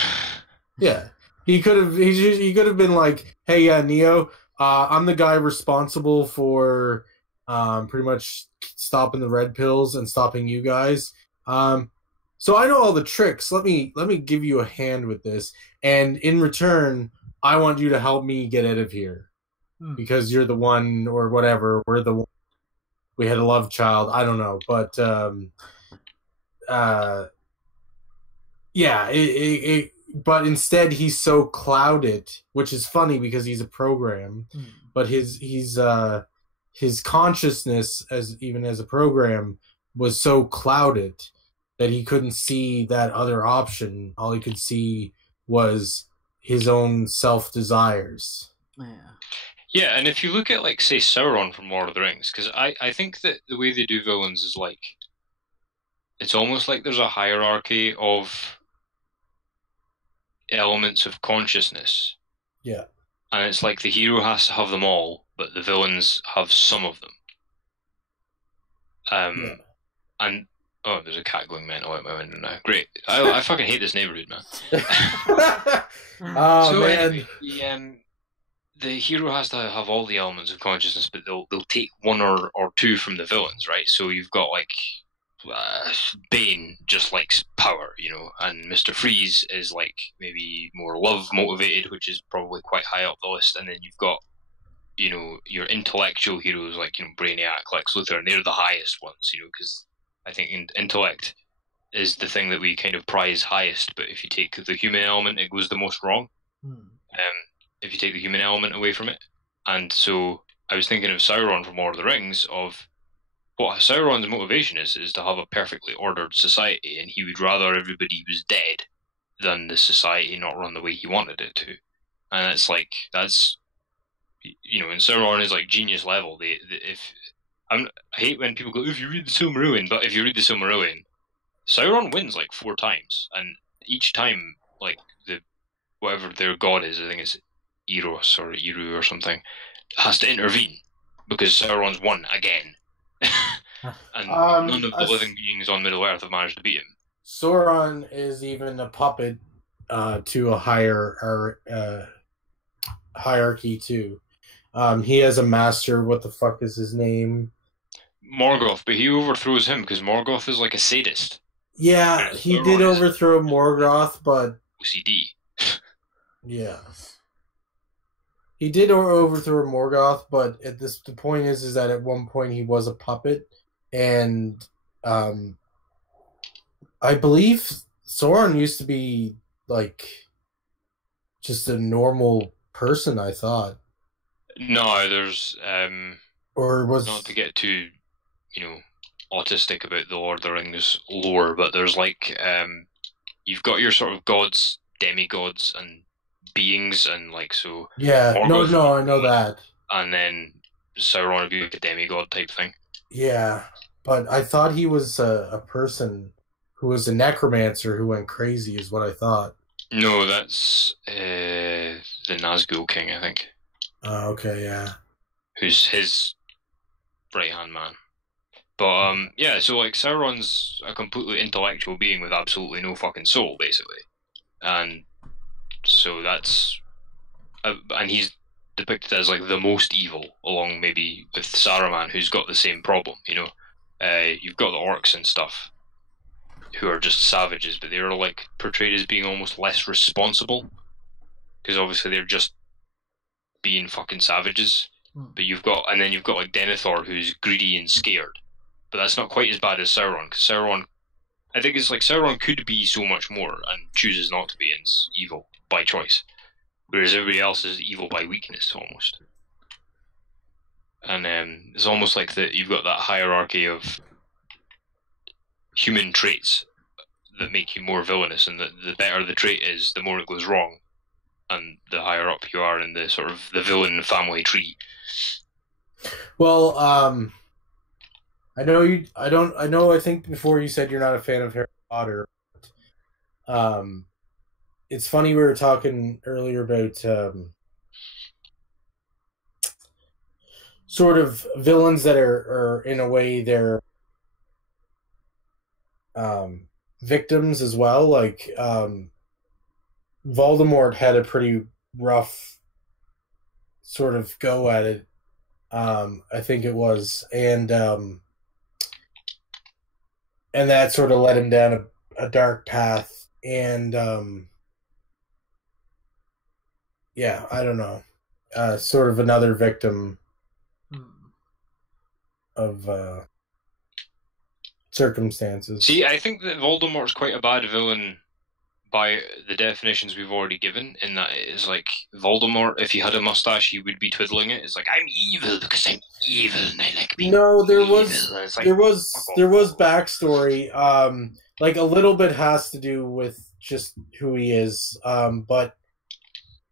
Yeah, he could have been like, hey, yeah, Neo, I'm the guy responsible for pretty much stopping the red pills and stopping you guys. So I know all the tricks. Let me give you a hand with this, and in return, I want you to help me get out of here, because you're the one, or whatever. We had a love child. I don't know, but yeah. But instead, he's so clouded, which is funny because he's a program. But his consciousness, as a program, was so clouded that he couldn't see that other option. All he could see was his own self-desires. Yeah, and if you look at, like, say, Sauron from Lord of the Rings, because I think that the way they do villains is like, it's almost like there's a hierarchy of elements of consciousness. Yeah. And it's like the hero has to have them all, but the villains have some of them. Yeah. And oh, there's a cat going mental out my window now. Great. I fucking hate this neighborhood, man. Oh, so man. Anyway, the hero has to have all the elements of consciousness, but they'll take one or two from the villains, right? So you've got like Bane just likes power, and Mr. Freeze is like maybe more love motivated, which is probably quite high up the list. And then you've got your intellectual heroes like Brainiac, Lex Luthor, and they're the highest ones, because I think intellect is the thing that we kind of prize highest. But if you take the human element, it goes the most wrong. If you take the human element away from it. And so I was thinking of Sauron from Lord of the Rings, of what Sauron's motivation is to have a perfectly ordered society, and he would rather everybody was dead than the society not run the way he wanted it to. And it's like, that's, and Sauron is like genius level. I hate when people go, if you read the Silmarillion, but if you read the Silmarillion, Sauron wins like 4 times, and each time, like, whatever their god is, I think it's Eros or Eru or something, has to intervene because Sauron's won again. And none of the living beings on Middle Earth have managed to beat him. Sauron is even a puppet to a higher hierarchy too. He has a master. What the fuck is his name? Morgoth, but he overthrows him because Morgoth is like a sadist. Yeah, he Sauron did is overthrow Morgoth, but OCD. yeah. He did overthrow Morgoth, but the point is that at one point he was a puppet, and I believe Sauron used to be like just a normal person. I thought, No, there's or was not to get too, autistic about the Lord of the Rings lore, but there's like you've got your sort of gods, demigods, and beings, and like so. yeah, Morgoth, no, I know that. And then Sauron would be like a demigod type thing. Yeah, but I thought he was a person who was a necromancer who went crazy, is what I thought. No, that's the Nazgul King, I think. Okay, yeah. Who's his right hand man. But yeah, so like Sauron's a completely intellectual being with absolutely no fucking soul, basically, and so that's and he's depicted as like the most evil, along maybe with Saruman, who's got the same problem. You've got the orcs and stuff, who are just savages, but they're like portrayed as being almost less responsible, because obviously they're just being fucking savages. But you've got like Denethor, who's greedy and scared. But that's not quite as bad as Sauron, because Sauron, I think it's like Sauron could be so much more and chooses not to be, and it's evil by choice. Whereas everybody else is evil by weakness, almost. And it's almost like that you've got that hierarchy of human traits that make you more villainous, and the better the trait is, the more it goes wrong, and the higher up you are in the sort of the villain family tree. Well, I think before you said you're not a fan of Harry Potter. It's funny, we were talking earlier about sort of villains that are in a way they're victims as well. Like Voldemort had a pretty rough sort of go at it. I think it was, and that sort of led him down a dark path, and yeah, I don't know, sort of another victim of circumstances. See, I think that Voldemort's quite a bad villain by the definitions we've already given, in that it is like Voldemort, if he had a mustache, he would be twiddling it. It's like, I'm evil because I'm evil and I like being No, there evil. was like, there was backstory. Like a little bit has to do with just who he is. But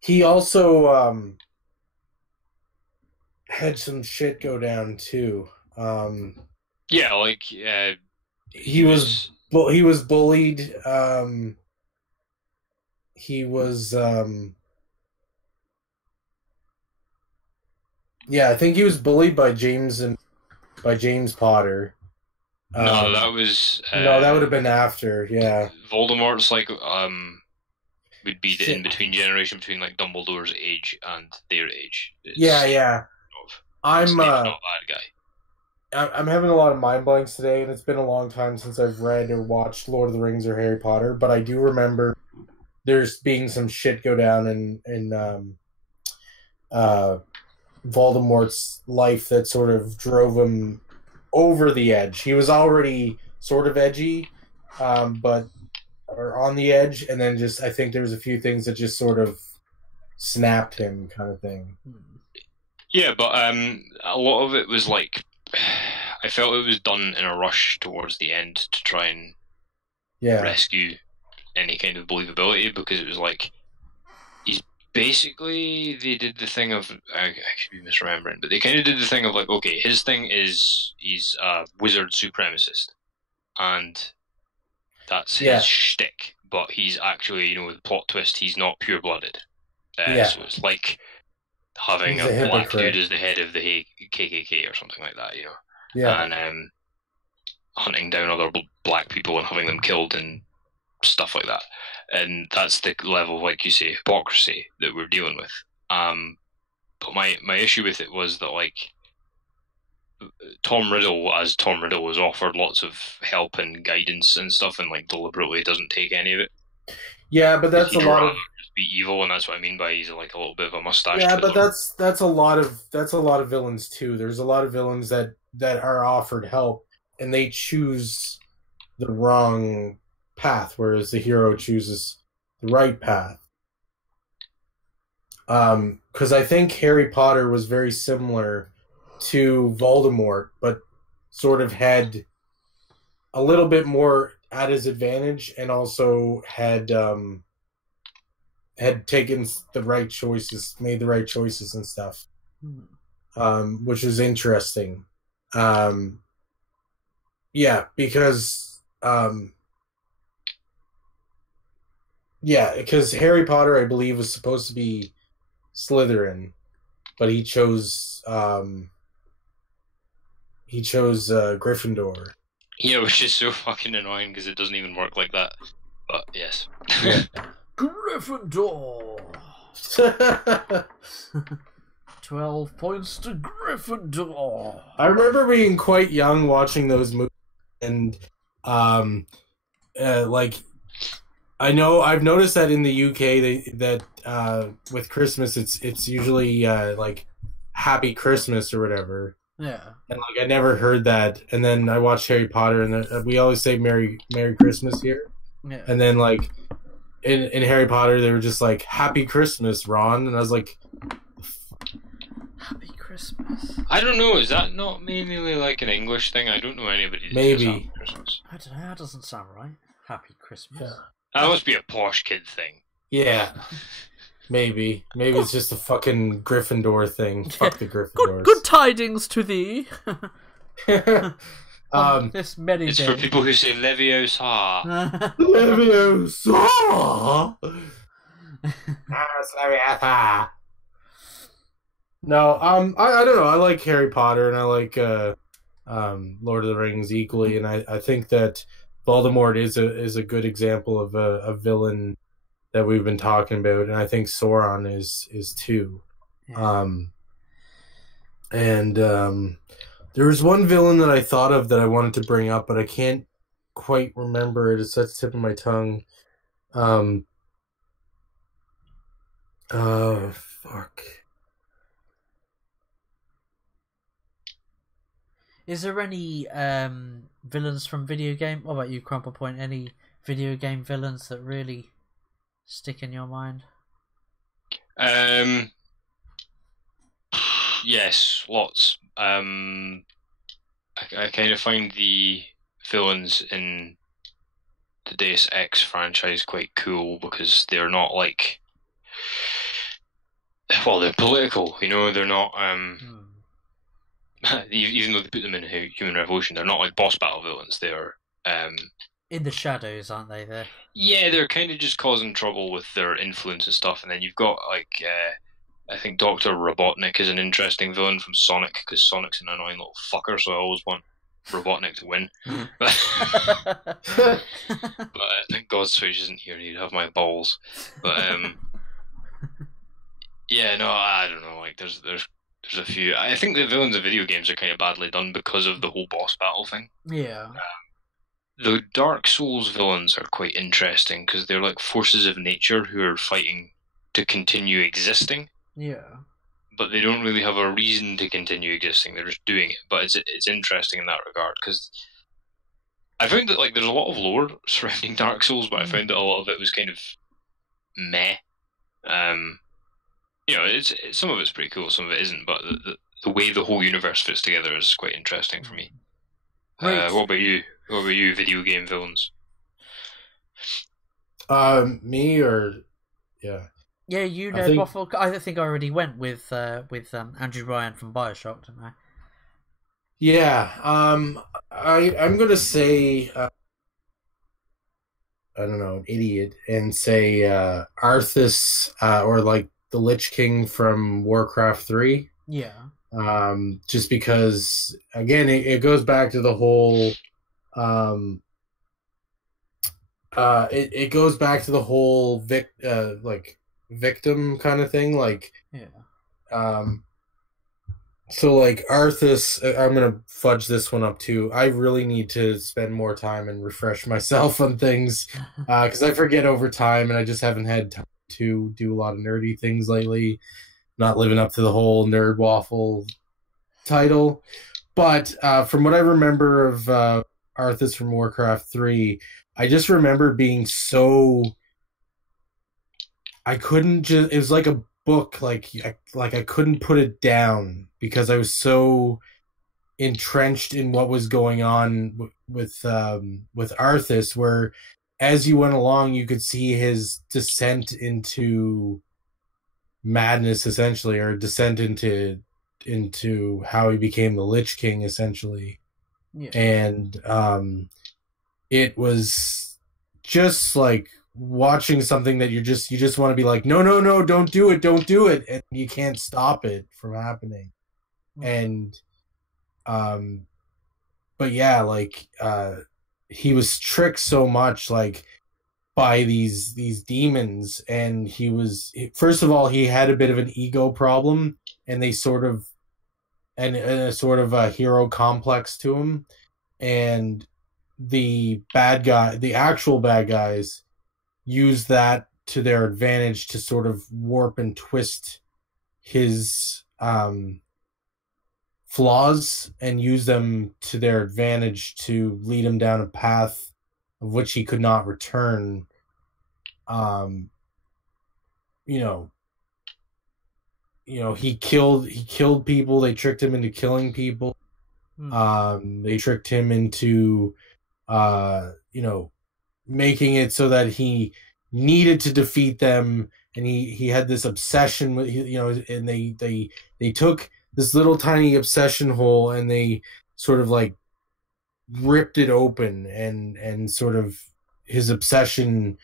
he also had some shit go down too. Yeah, like he was bullied. He was yeah, I think he was bullied by James Potter. No, that was no, that would have been after. Yeah, Voldemort's like would be the in between generation between like Dumbledore's age and their age. Yeah. I'm not a bad guy. I'm having a lot of mind blanks today, and it's been a long time since I've read or watched Lord of the Rings or Harry Potter. But I do remember there's being some shit go down in Voldemort's life that sort of drove him over the edge. He was already sort of edgy, or on the edge, and then just I think there was a few things that just sort of snapped him, kind of thing. Yeah, but a lot of it was like I felt it was done in a rush towards the end to try and rescue any kind of believability, because it was like he's basically, they did the thing of, I could be misremembering, but they kind of did the thing of like, okay, his thing is he's a wizard supremacist, and that's his shtick, but he's actually, the plot twist, he's not pure-blooded. So it's like having he's a black dude as the head of the KKK or something like that, and hunting down other black people and having them killed and stuff like that. And that's the level of, like you say, hypocrisy that we're dealing with. But my issue with it was that, like, Tom Riddle, as Tom Riddle, was offered lots of help and guidance and stuff, and like deliberately doesn't take any of it. Yeah, but that's a He'd lot rather of just be evil, and that's what I mean by he's like a little bit of a mustache. yeah, but twiddler. that's a lot of villains too. There's a lot of villains that are offered help and they choose the wrong path, whereas the hero chooses the right path. Because I think Harry Potter was very similar to Voldemort, but sort of had a little bit more at his advantage, and also had taken the right choices, made the right choices and stuff, which was interesting. Yeah, because Harry Potter, I believe, was supposed to be Slytherin, but he chose Gryffindor. Yeah, which is so fucking annoying because it doesn't even work like that. But yes. Yeah. Gryffindor. 12 points to Gryffindor. I remember being quite young watching those movies, and like I know I've noticed that in the UK with Christmas it's usually like Happy Christmas or whatever. Yeah. And like I never heard that, and then I watched Harry Potter, and we always say Merry Christmas here. Yeah. And then like in Harry Potter they were just like Happy Christmas, Ron, and I was like, Happy Christmas. I don't know, is that not mainly like an English thing? I don't know anybody that Maybe. says Happy Christmas. I don't know, that doesn't sound right. Happy Christmas. Yeah. That must be a posh kid thing. Yeah. Maybe it's just a fucking Gryffindor thing. Fuck the Gryffindors. Good tidings to thee. This many It's days. for people who say Leviosa. Leviosa. No, I don't know. I like Harry Potter and I like Lord of the Rings equally, and I think that Voldemort is a good example of a villain that we've been talking about, and I think Sauron is too. Yeah. There was one villain that I thought of that I wanted to bring up, but I can't quite remember it. It's at the tip of my tongue. Oh fuck. Is there any villains from video game? What about you, Crumple Point? Any video game villains that really stick in your mind? Yes, lots. I kind of find the villains in the Deus Ex franchise quite cool because they're not like, well, they're political. You know, they're not. Even though they put them in Human Revolution, they're not like boss battle villains. They're in the shadows, aren't they? There. Yeah, they're kind of just causing trouble with their influence and stuff. And then you've got like, I think Dr. Robotnik is an interesting villain from Sonic because Sonic's an annoying little fucker, so I always want Robotnik to win. But thank God Switch isn't here. He'd have my balls. But yeah, no, I don't know. Like, there's a few. I think the villains of video games are kind of badly done because of the whole boss battle thing. Yeah. The Dark Souls villains are quite interesting because they're like forces of nature who are fighting to continue existing. Yeah. But they don't really have a reason to continue existing. They're just doing it. But it's interesting in that regard because I found that like there's a lot of lore surrounding Dark Souls, but I found that a lot of it was kind of meh. You know, it's some of it's pretty cool, some of it isn't. But the way the whole universe fits together is quite interesting for me. Right. What about you? What about you, video game villains? Me or yeah. Yeah, you know, Waffle. I think I already went with Andrew Ryan from BioShock, didn't I? Yeah. I'm gonna say I don't know, an idiot, and say Arthas or like the Lich King from Warcraft 3. Yeah. Just because again it goes back to the whole it goes back to the whole victim kind of thing, like So, like, Arthas, I'm going to fudge this one up too. I really need to spend more time and refresh myself on things because I forget over time and I just haven't had time to do a lot of nerdy things lately. Not living up to the whole nerd waffle title. But from what I remember of Arthas from Warcraft 3, I just remember being so. I couldn't just. It was like a book, like I couldn't put it down because I was so entrenched in what was going on with Arthas, where as you went along, you could see his descent into madness, essentially, or descent into how he became the Lich King, essentially. Yeah. And it was just like watching something that you just want to be like, no, don't do it, and you can't stop it from happening. And but yeah, like he was tricked so much, like, by these demons, and he was, first of all, he had a bit of an ego problem, and they sort of, and a sort of a hero complex to him, and the actual bad guys use that to their advantage to sort of warp and twist his flaws and use them to their advantage to lead him down a path of which he could not return. He killed people. They tricked him into killing people. They tricked him into making it so that he needed to defeat them, and he had this obsession with, and they took this little tiny obsession hole and they sort of like ripped it open, and sort of his obsession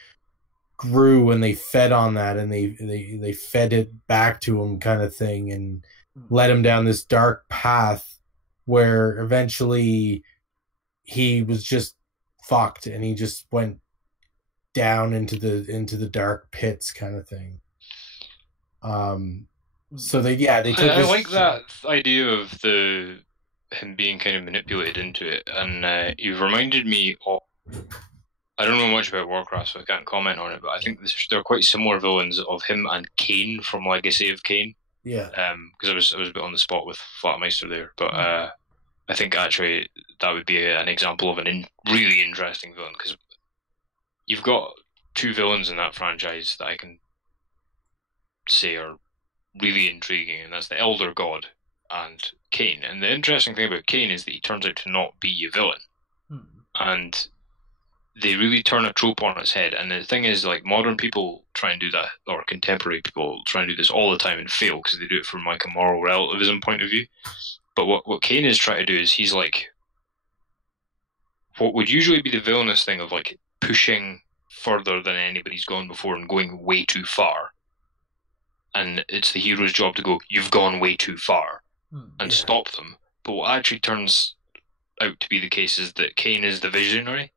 grew, and they fed on that, and they fed it back to him, kind of thing, and led him down this dark path where eventually he was just fucked, and he just went down into the dark pits, kind of thing. So they took I like that idea of him being kind of manipulated into it, and you've reminded me of, I don't know much about Warcraft, so I can't comment on it, but I think there are quite similar villains of him and Kain from Legacy of Kain. Yeah. Because I was a bit on the spot with Flatmeister there, but I think actually that would be an example of really interesting villain, because you've got two villains in that franchise that I can say are really intriguing, and that's the Elder God and Kain. And the interesting thing about Kain is that he turns out to not be a villain. And they really turn a trope on its head. And the thing is, like, modern people try and do that, or contemporary people try and do this all the time and fail, because they do it from like a moral relativism point of view. But what Kain is trying to do is, he's like what would usually be the villainous thing of like pushing further than anybody's gone before and going way too far. And it's the hero's job to go, you've gone way too far, and stop them. But what actually turns out to be the case is that Kain is the visionary.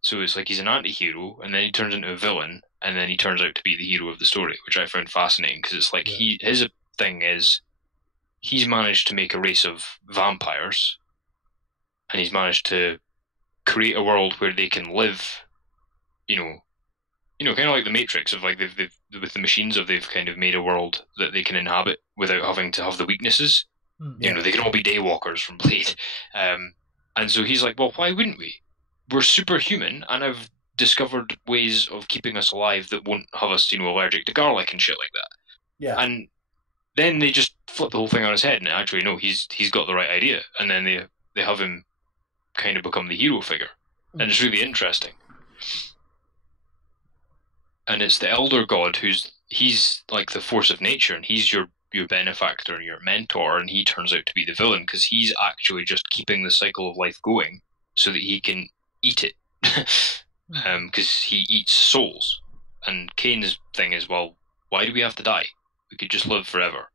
So it's like he's an anti-hero, and then he turns into a villain, and then he turns out to be the hero of the story, which I found fascinating, because it's like his thing is he's managed to make a race of vampires, and he's managed to create a world where they can live, kind of like the Matrix, of like they've with the machines, of they've kind of made a world that they can inhabit without having to have the weaknesses. They can all be daywalkers from Blade. And so he's like, well, why wouldn't we? We're superhuman, and I've discovered ways of keeping us alive that won't have us, allergic to garlic and shit like that. Yeah. And then they just flip the whole thing on his head, and actually, no, he's got the right idea. And then they have him kind of become the hero figure. And it's really interesting. And it's the Elder God he's like the force of nature, and he's your benefactor and your mentor, and he turns out to be the villain because he's actually just keeping the cycle of life going so that he can eat it. Because he eats souls. And Kain's thing is, well, why do we have to die? We could just live forever.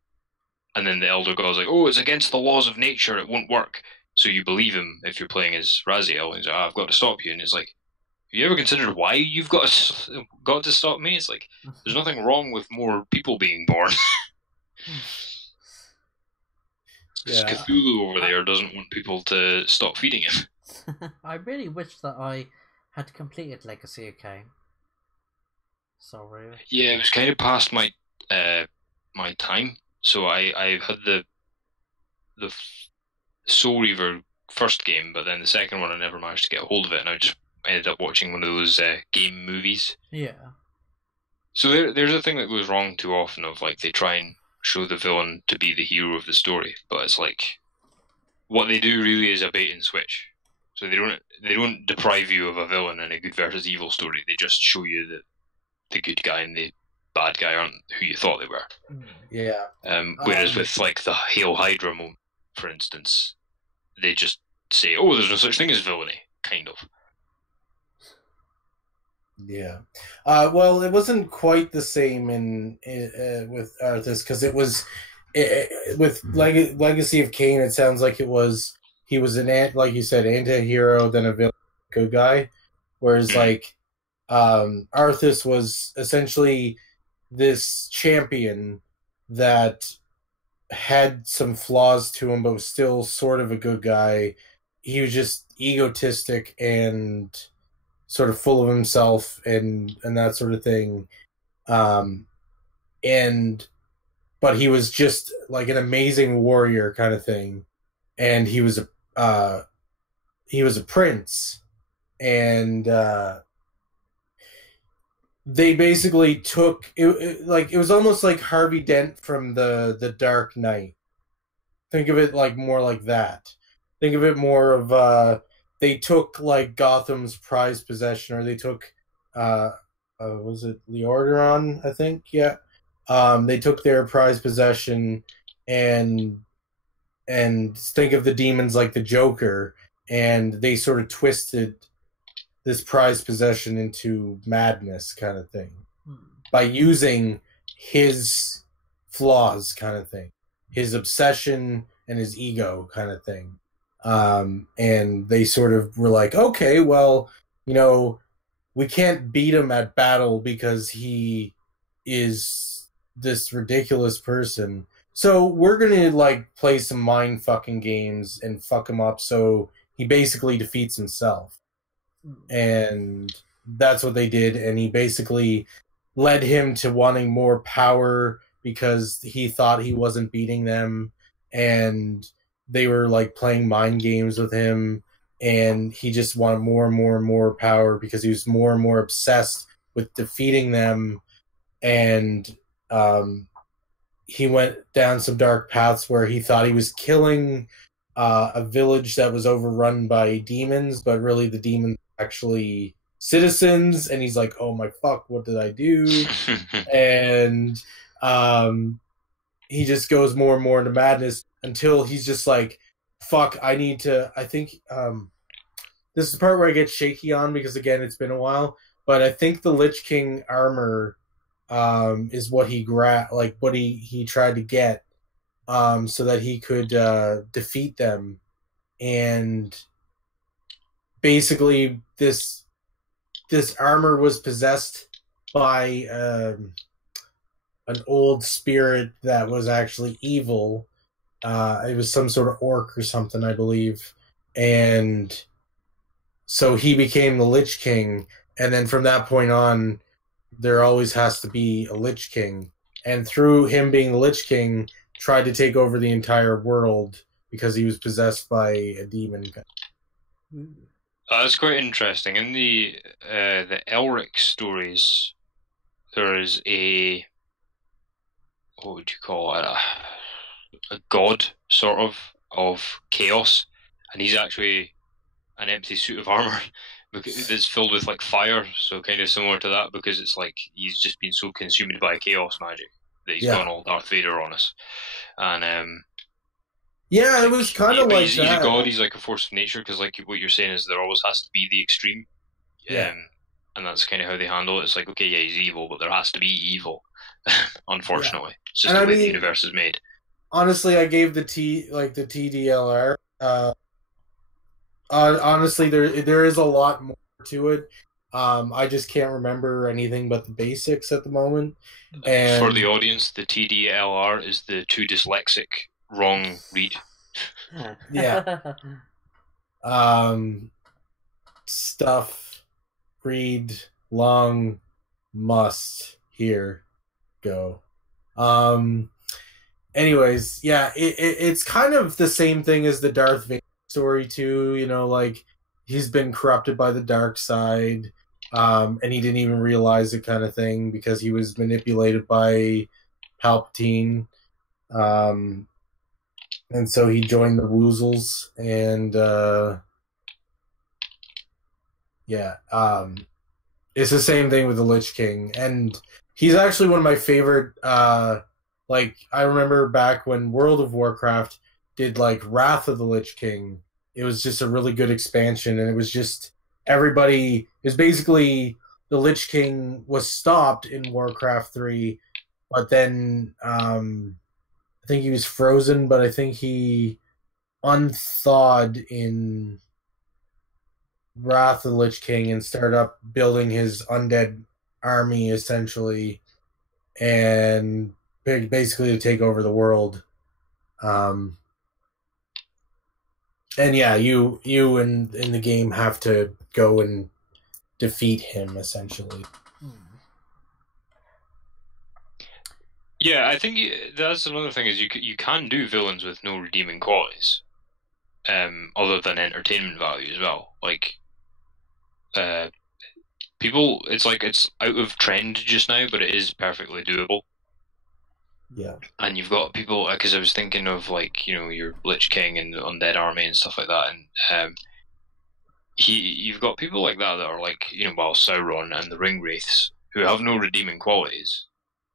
And then the Elder God's like, oh, it's against the laws of nature, it won't work. So you believe him if you're playing as Raziel, and he's like, I've got to stop you. And it's like, have you ever considered why you've got to stop me? It's like, there's nothing wrong with more people being born. Because Cthulhu over there doesn't want people to stop feeding him. I really wish that I had completed Legacy of Kain. Sorry. Yeah, it was kind of past my my time. So I had the Soul Reaver first game, but then the second one I never managed to get a hold of it, and I just ended up watching one of those game movies. Yeah. So there's a thing that goes wrong too often of like they try and show the villain to be the hero of the story, but it's like what they do really is a bait and switch. So they don't deprive you of a villain in a good versus evil story. They just show you that the good guy and the bad guy aren't who you thought they were. Yeah. Whereas with like the Hail Hydra moment, for instance, they just say, "Oh, there's no such thing as villainy," kind of. Yeah. Well, it wasn't quite the same with Arthas because it was with Legacy of Kain. It sounds like he was like you said, anti-hero, then a villain, good guy. Whereas like Arthas was essentially this champion that had some flaws to him, but was still sort of a good guy. He was just egotistic and sort of full of himself and that sort of thing. But he was just like an amazing warrior kind of thing. And he was a prince. And they basically took it was almost like Harvey Dent from the Dark Knight. Think of it like more like that. Think of it more of they took like Gotham's prized possession, or they took was it Leordaron, I think? Yeah. They took their prized possession and think of the demons like the Joker, and they sort of twisted this prized possession into madness kind of thing by using his flaws kind of thing, his obsession and his ego kind of thing. And they sort of were like, okay, well, we can't beat him at battle because he is this ridiculous person. So we're going to like play some mind fucking games and fuck him up so he basically defeats himself. And that's what they did, and he basically led him to wanting more power because he thought he wasn't beating them, and they were like playing mind games with him, and he just wanted more and more and more power because he was more and more obsessed with defeating them. And he went down some dark paths where he thought he was killing a village that was overrun by demons, but really the demons actually citizens, and he's like, oh my fuck, what did I do? And he just goes more and more into madness until he's just like, fuck, I think this is the part where I get shaky on because again it's been a while, but I think the Lich King armor is what he what he tried to get so that he could defeat them. And basically this armor was possessed by an old spirit that was actually evil. It was some sort of orc or something, I believe. And so he became the Lich King, and then from that point on there always has to be a Lich King. And through him being the Lich King, tried to take over the entire world because he was possessed by a demon. That's quite interesting. In the Elric stories, there is what would you call it? A god, sort of chaos, and he's actually an empty suit of armor that's filled with like fire, so kind of similar to that, because it's like he's just been so consumed by chaos magic that he's gone all Darth Vader on us. And yeah, it was kind of like he's a god. He's like a force of nature, because like what you're saying is there always has to be the extreme. Yeah. And that's kind of how they handle it. It's like, okay, yeah, he's evil, but there has to be evil. Unfortunately, it's just the way the universe is made. Honestly, I gave the TDLR. Honestly, there is a lot more to it. I just can't remember anything but the basics at the moment. And for the audience, the TDLR is the too dyslexic wrong read. Yeah. Stuff, read, long, must, here, go. Anyways, yeah, it's kind of the same thing as the Darth Vader story too. You know, like he's been corrupted by the dark side, and he didn't even realize it, kind of thing, because he was manipulated by Palpatine, and so he joined the Woozles, and yeah, it's the same thing with the Lich King, and he's actually one of my favorite. Like, I remember back when World of Warcraft did like Wrath of the Lich King. It was just a really good expansion, and it was just everybody. It was basically the Lich King was stopped in Warcraft 3, but then I think he was frozen, but I think he unthawed in Wrath of the Lich King and started up building his undead army essentially, and basically to take over the world. And yeah, you in the game have to go and defeat him essentially. Yeah, I think that's another thing is you can do villains with no redeeming qualities, other than entertainment value as well. Like, people, it's like it's out of trend just now, but it is perfectly doable. Yeah. And you've got people, because I was thinking of, like, you know, your Lich King and the Undead Army and stuff like that, and you've got people like that are like, you know, well, Sauron and the Ring Wraiths, who have no redeeming qualities,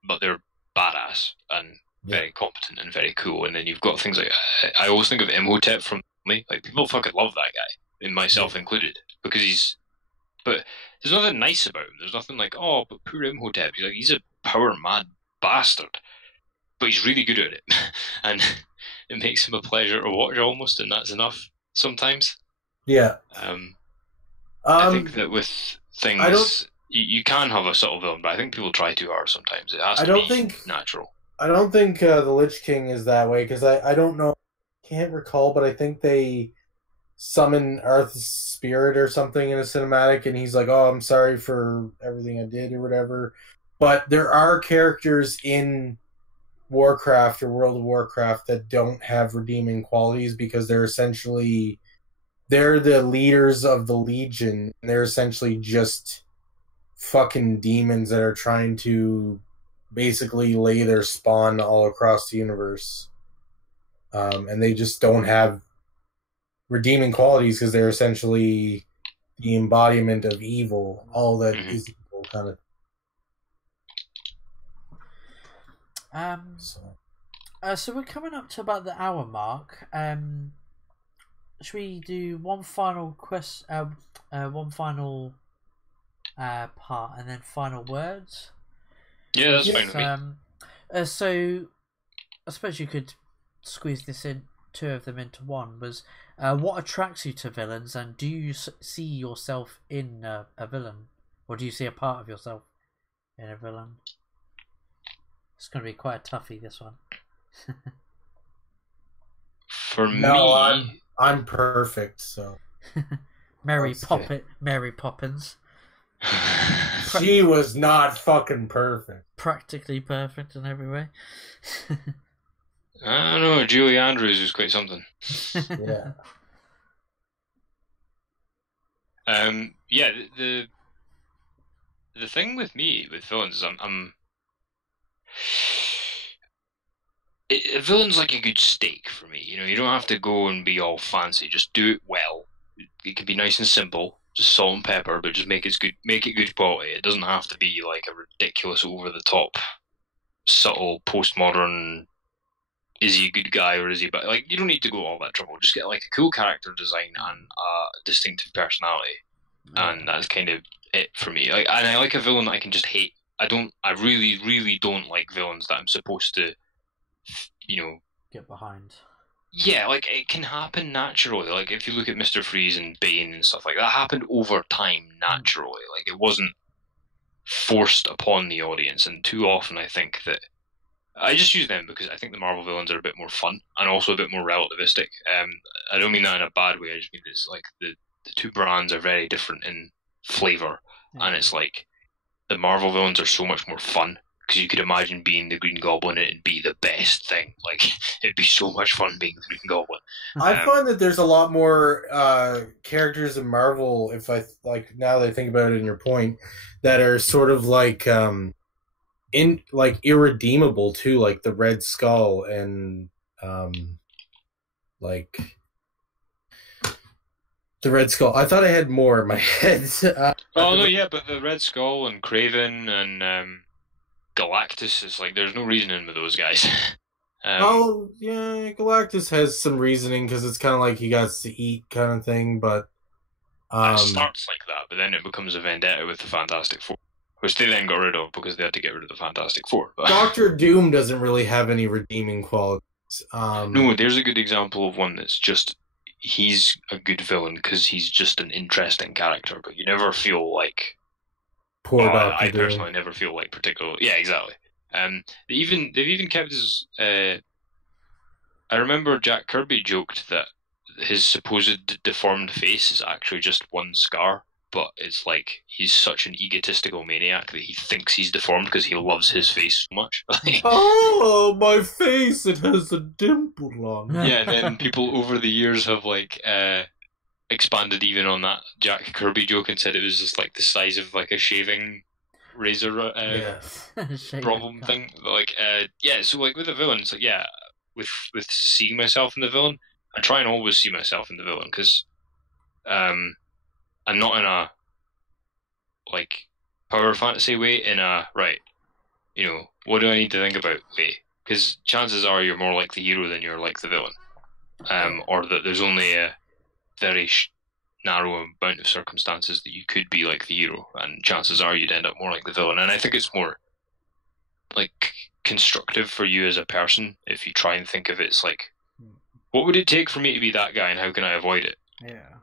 but they're badass and very competent and very cool. And then you've got things like, I always think of Imhotep from me. Like, people fucking love that guy, and myself included, because but there's nothing nice about him. There's nothing like, oh, but poor Imhotep. He's a power mad bastard, but he's really good at it, and it makes him a pleasure to watch almost, and that's enough sometimes. Yeah. I think that with things, you can have a subtle villain, but I think people try too hard sometimes. It has to be natural. I don't think the Lich King is that way, because I don't know, can't recall, but I think they summon Earth's spirit or something in a cinematic, and he's like, oh, I'm sorry for everything I did or whatever. But there are characters in Warcraft or World of Warcraft that don't have redeeming qualities, because they're the leaders of the Legion, and they're essentially just fucking demons that are trying to basically lay their spawn all across the universe. And they just don't have redeeming qualities, because they're essentially the embodiment of evil, all that is evil, kind of. So we're coming up to about the hour mark. Should we do one final one final part, and then final words? Yeah, that's fine with me. So I suppose you could squeeze this in, two of them into one. Was what attracts you to villains, and do you see yourself in a villain, or do you see a part of yourself in a villain? It's going to be quite a toughie, this one. For me, I'm perfect. So Mary Poppins. She was not fucking perfect. Practically perfect in every way. I don't know. Julie Andrews is quite something. Yeah. Yeah. The thing with me with villains is a villain's like a good steak for me. You know, you don't have to go and be all fancy. Just do it well. It can be nice and simple, just salt and pepper, but just make it good. Make it good quality. It doesn't have to be like a ridiculous, over the top, subtle, postmodern. Is he a good guy or is he bad? Like, you don't need to go all that trouble. Just get like a cool character design and a distinctive personality, and that's kind of it for me. Like, and I like a villain that I can just hate. I really, really don't like villains that I'm supposed to, you know, get behind. Yeah, like, it can happen naturally. Like, if you look at Mr. Freeze and Bane and stuff like that, happened over time naturally. Like, it wasn't forced upon the audience. And too often I think that I just use them because I think the Marvel villains are a bit more fun and also a bit more relativistic. I don't mean that in a bad way. I just mean it's like the two brands are very different in flavor, and it's like the Marvel villains are so much more fun because you could imagine being the Green Goblin and it'd be the best thing. Like it'd be so much fun being the Green Goblin. I find that there's a lot more characters in Marvel. If I like now that I think about it, in your point, that are sort of like irredeemable too, like the Red Skull and like the Red Skull. I thought I had more in my head. Oh no, yeah, but the Red Skull and Kraven and Galactus is like there's no reasoning with those guys. Oh yeah, Galactus has some reasoning because it's kind of like he got to eat kind of thing, but it starts like that, but then it becomes a vendetta with the Fantastic Four, which they then got rid of because they had to get rid of the Fantastic Four. But Doctor Doom doesn't really have any redeeming qualities. No, there's a good example of one that's just he's a good villain because he's just an interesting character, but you never feel like poor Doctor I Doom. personally never feel like particularly. Yeah, exactly. They've even kept his. I remember Jack Kirby joked that his supposed deformed face is actually just one scar, but it's like he's such an egotistical maniac that he thinks he's deformed because he loves his face so much. Oh, my face! It has a dimple on it. Yeah, and then people over the years have like expanded even on that Jack Kirby joke and said it was just like the size of like a shaving razor problem thing. But, like yeah, so like with the villain, it's like yeah, with seeing myself in the villain, I try and always see myself in the villain because I'm not in a like power fantasy way, in a right, you know, what do I need to think about way, because chances are you're more like the hero than you're like the villain, or that there's only a very narrow amount of circumstances that you could be like the hero, and chances are you'd end up more like the villain. And I think it's more like constructive for you as a person if you try and think of it as like, what would it take for me to be that guy, and how can I avoid it? Yeah.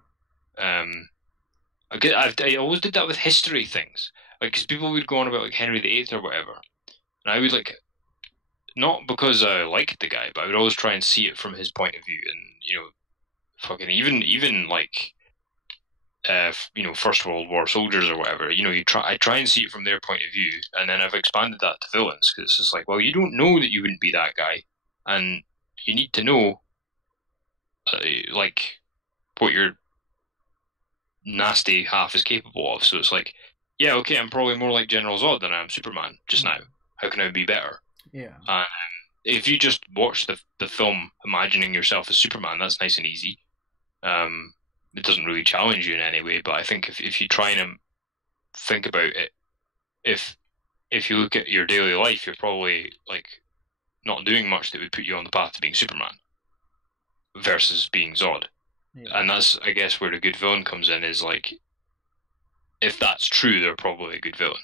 I always did that with history things, like because people would go on about like Henry VIII or whatever, and I would like, not because I liked the guy, but I would always try and see it from his point of view, and you know, fucking even like you know, First World War soldiers or whatever, you know, I try and see it from their point of view, and then I've expanded that to villains because it's just like, well, you don't know that you wouldn't be that guy, and you need to know like what your nasty half is capable of. So it's like, yeah, okay, I'm probably more like General Zod than I am Superman just now. How can I be better? Yeah. If you just watch the film imagining yourself as Superman, that's nice and easy. It doesn't really challenge you in any way, but I think if you try and think about it, if you look at your daily life, you're probably like not doing much that would put you on the path to being Superman versus being Zod. Yeah. And that's, I guess, where the good villain comes in, is like, if that's true, they're probably a good villain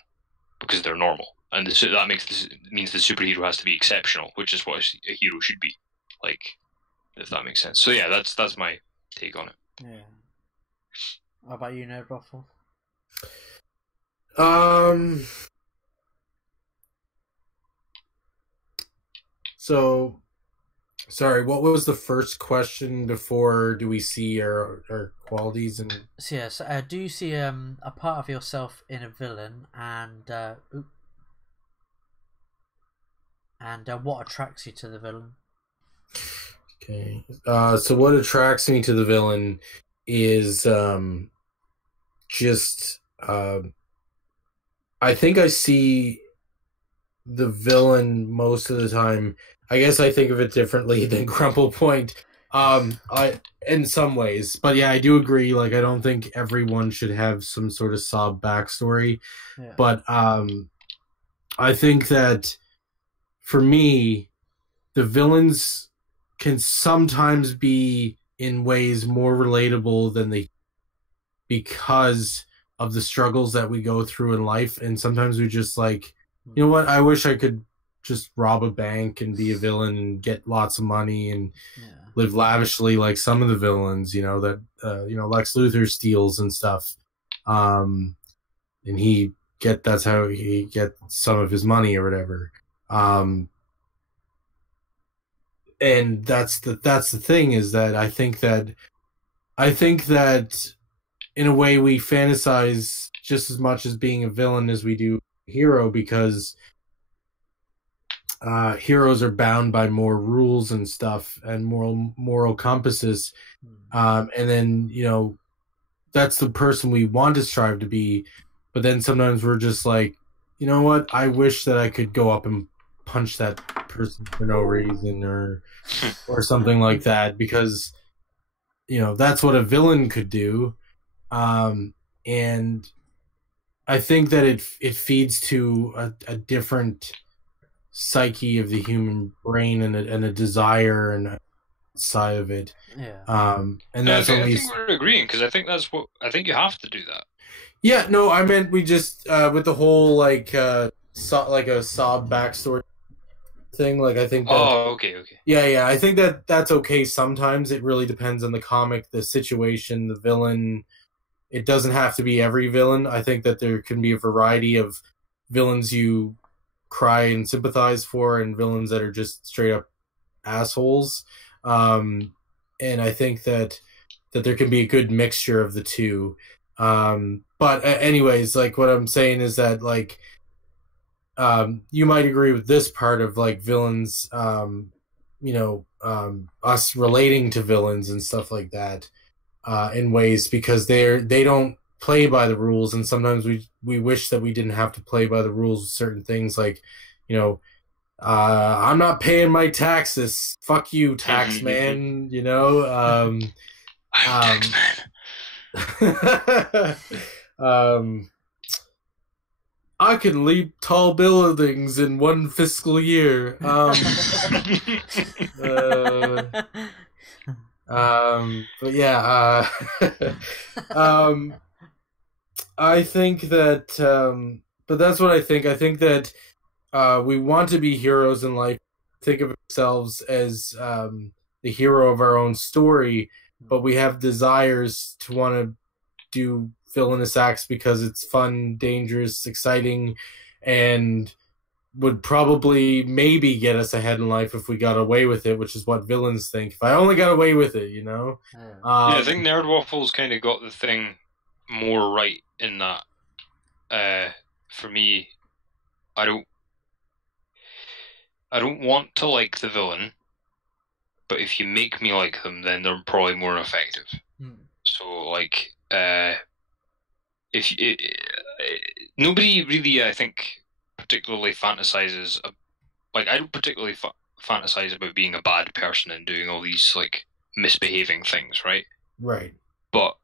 because they're normal, and that means the superhero has to be exceptional, which is what a hero should be, like, if that makes sense. So yeah, that's my take on it. Yeah. How about you, Nerd Ruffle? So, sorry, what was the first question before do we see our qualities? And so, yes, do you see a part of yourself in a villain, and what attracts you to the villain? Okay, so what attracts me to the villain is just I think I see the villain most of the time. I guess I think of it differently than Crumple Point, in some ways. But yeah, I do agree. Like, I don't think everyone should have some sort of sob backstory. Yeah. But I think that for me, the villains can sometimes be in ways more relatable than because of the struggles that we go through in life. And sometimes we just like, you know what, I wish I could just rob a bank and be a villain and get lots of money and live lavishly like some of the villains, you know, that Lex Luthor steals and stuff. And that's how he gets some of his money or whatever. and that's the thing, is that I think that in a way we fantasize just as much as being a villain as we do a hero, because heroes are bound by more rules and stuff and moral compasses, and then that's the person we want to strive to be, but then sometimes we're just like, you know what, I wish that I could go up and punch that person for no reason, or something like that, because that's what a villain could do, and I think that it feeds to a different psyche of the human brain, and a desire and a side of it. And that's I think we're agreeing, because I think you have to do that. Yeah, no, I meant we just with the whole like a sob backstory thing. Like I think. That, okay. Yeah, I think that's okay. Sometimes it really depends on the comic, the situation, the villain. It doesn't have to be every villain. I think that there can be a variety of villains you cry and sympathize for, and villains that are just straight up assholes. And I think that there can be a good mixture of the two. But anyways, like what I'm saying is that like you might agree with this part of like villains, us relating to villains and stuff like that, in ways, because they don't play by the rules, and sometimes we wish that we didn't have to play by the rules of certain things, like I'm not paying my taxes, fuck you, tax man. I'm tax man. I can leap tall buildings in one fiscal year. But yeah, I think that, but that's what I think. I think that we want to be heroes in life, think of ourselves as the hero of our own story, but we have desires to want to do villainous acts because it's fun, dangerous, exciting, and would probably maybe get us ahead in life if we got away with it, which is what villains think. If I only got away with it, Yeah, I think Nerd Waffles kind of got the thing more right in that. For me, I don't want to like the villain, but if you make me like them, then they're probably more effective. So, like, nobody really, I think, particularly fantasizes. Like, I don't particularly fantasize about being a bad person and doing all these like misbehaving things, right? Right. But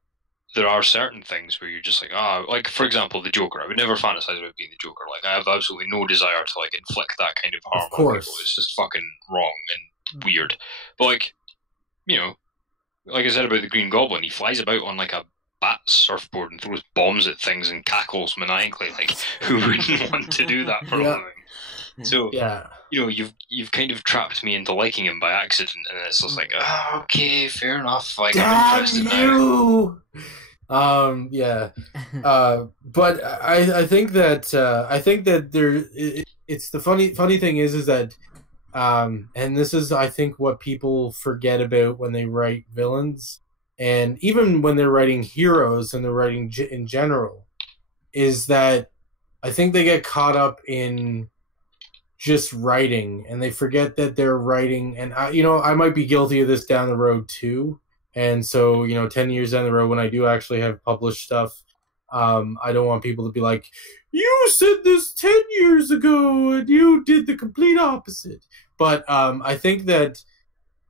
there are certain things where you're just like, like for example, the Joker. I would never fantasize about being the Joker. Like, I have absolutely no desire to like inflict that kind of harm. Of course, on people. It's just fucking wrong and weird. But like, like I said about the Green Goblin, he flies about on like a bat surfboard and throws bombs at things and cackles maniacally. Like, who wouldn't want to do that for a living? So yeah, you've kind of trapped me into liking him by accident, and it's just like, okay, fair enough. Like, damn I'm interested you. now. Yeah. But I think that it's the funny thing is that and this is, I think, what people forget about when they write villains, and even when they're writing heroes and they're writing in general, is that I think they get caught up in just writing, and they forget that they're writing. And I might be guilty of this down the road too. And so 10 years down the road, when I do actually have published stuff, I don't want people to be like, you said this 10 years ago and you did the complete opposite. But I think that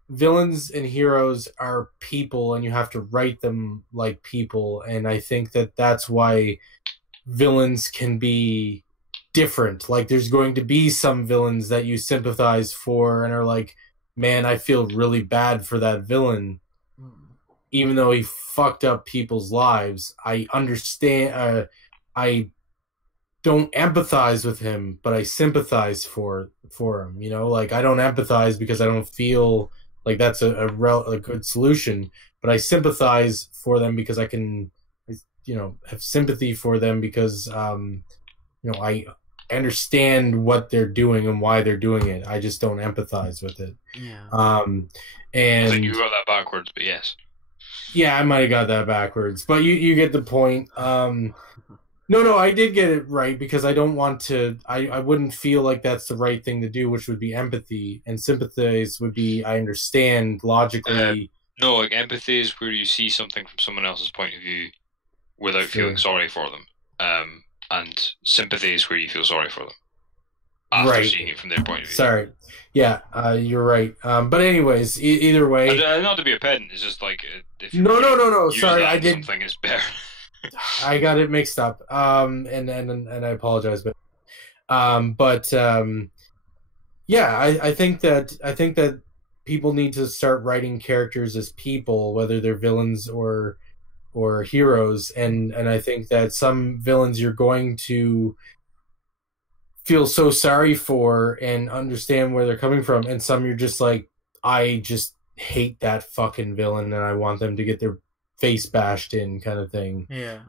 villains and heroes are people, and you have to write them like people. And I think that that's why villains can be different. Like, there's going to be some villains that you sympathize for and are like, man, I feel really bad for that villain. Even though he fucked up people's lives, I understand. I don't empathize with him, but I sympathize for him. Like, I don't empathize because I don't feel like that's a good solution, but I sympathize for them because I can, have sympathy for them because, understand what they're doing and why they're doing it. I just don't empathize with it. Yeah. I think you And got that backwards, but yes. yeah, I might have got that backwards, but you get the point. No, I did get it right because I don't want to. I wouldn't feel like that's the right thing to do, which would be empathy, and sympathize would be I understand logically. No, like empathy is where you see something from someone else's point of view without feeling sorry for them, and sympathy is where you feel sorry for them after seeing it from their point of view. Sorry, yeah, you're right. But anyways, either way, not to be a pedant, it's just like if no. Sorry, I did something is better. I got it mixed up. And I apologize, but yeah, I think that people need to start writing characters as people, whether they're villains or heroes, and I think that some villains you're going to feel so sorry for and understand where they're coming from, and some you're just like, I just hate that fucking villain and I want them to get their face bashed in, kind of thing. Yeah.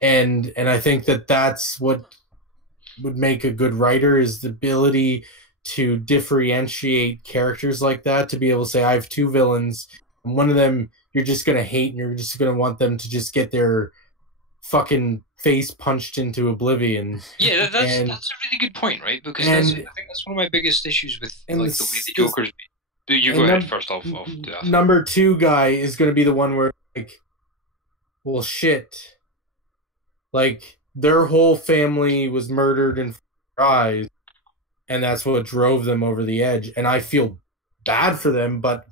And I think that that's what would make a good writer, is the ability to differentiate characters like that, to be able to say, I have two villains, and one of them you're just going to hate and you're just going to want them to just get their fucking face punched into oblivion. Yeah, that's a really good point, right? Because I think that's one of my biggest issues with like the way the Joker's. You go ahead first. I'll do that. Number two guy is going to be the one where, like, well, shit. Like, their whole family was murdered in their eyes, and that's what drove them over the edge. And I feel bad for them, but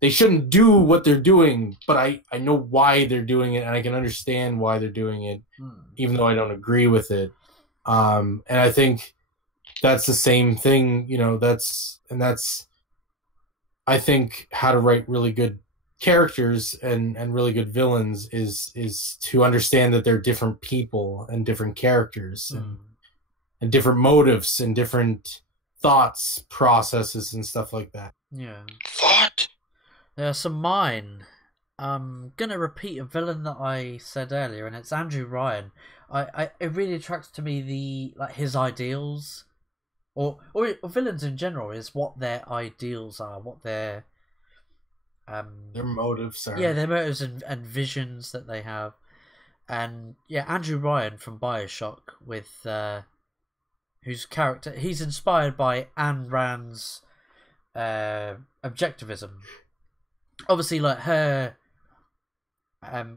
they shouldn't do what they're doing. But I know why they're doing it, and I can understand why they're doing it, even though I don't agree with it. And I think that's the same thing, that's I think how to write really good characters and really good villains is to understand that they're different people and different characters and different motives and different thoughts, processes, and stuff like that. Yeah. What? So mine. I'm gonna repeat a villain that I said earlier, and it's Andrew Ryan. It really attracts to me his ideals. Or villains in general, is what their ideals are, what their motives are. Yeah, their motives and visions that they have. And yeah, Andrew Ryan from BioShock, with whose character, he's inspired by Ayn Rand's objectivism. Obviously, like her,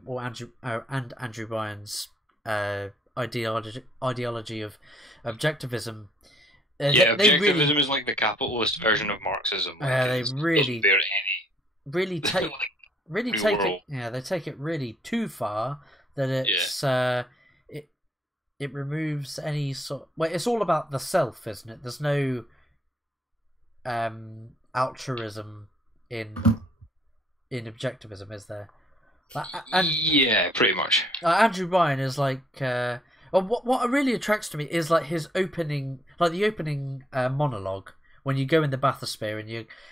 or Andrew Ryan's ideology of objectivism. Objectivism is like the capitalist version of Marxism. They really take world. it. Yeah, they take it really too far. That it's it removes any sort. Well, it's all about the self, isn't it? There's no altruism in objectivism, is there? Yeah, pretty much. Andrew Ryan is like. What really attracts to me is like his opening, like the opening monologue when you go in the bathysphere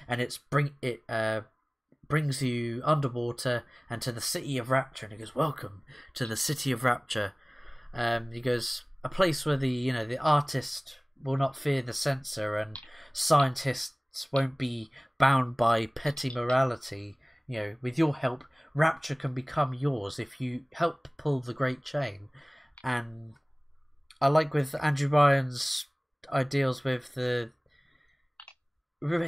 and it brings you underwater and to the city of Rapture, and he goes, "Welcome to the city of Rapture." He goes, a place where the artist will not fear the censor and scientists won't be bound by petty morality. With your help, Rapture can become yours if you help pull the great chain. And I like with Andrew Ryan's ideals with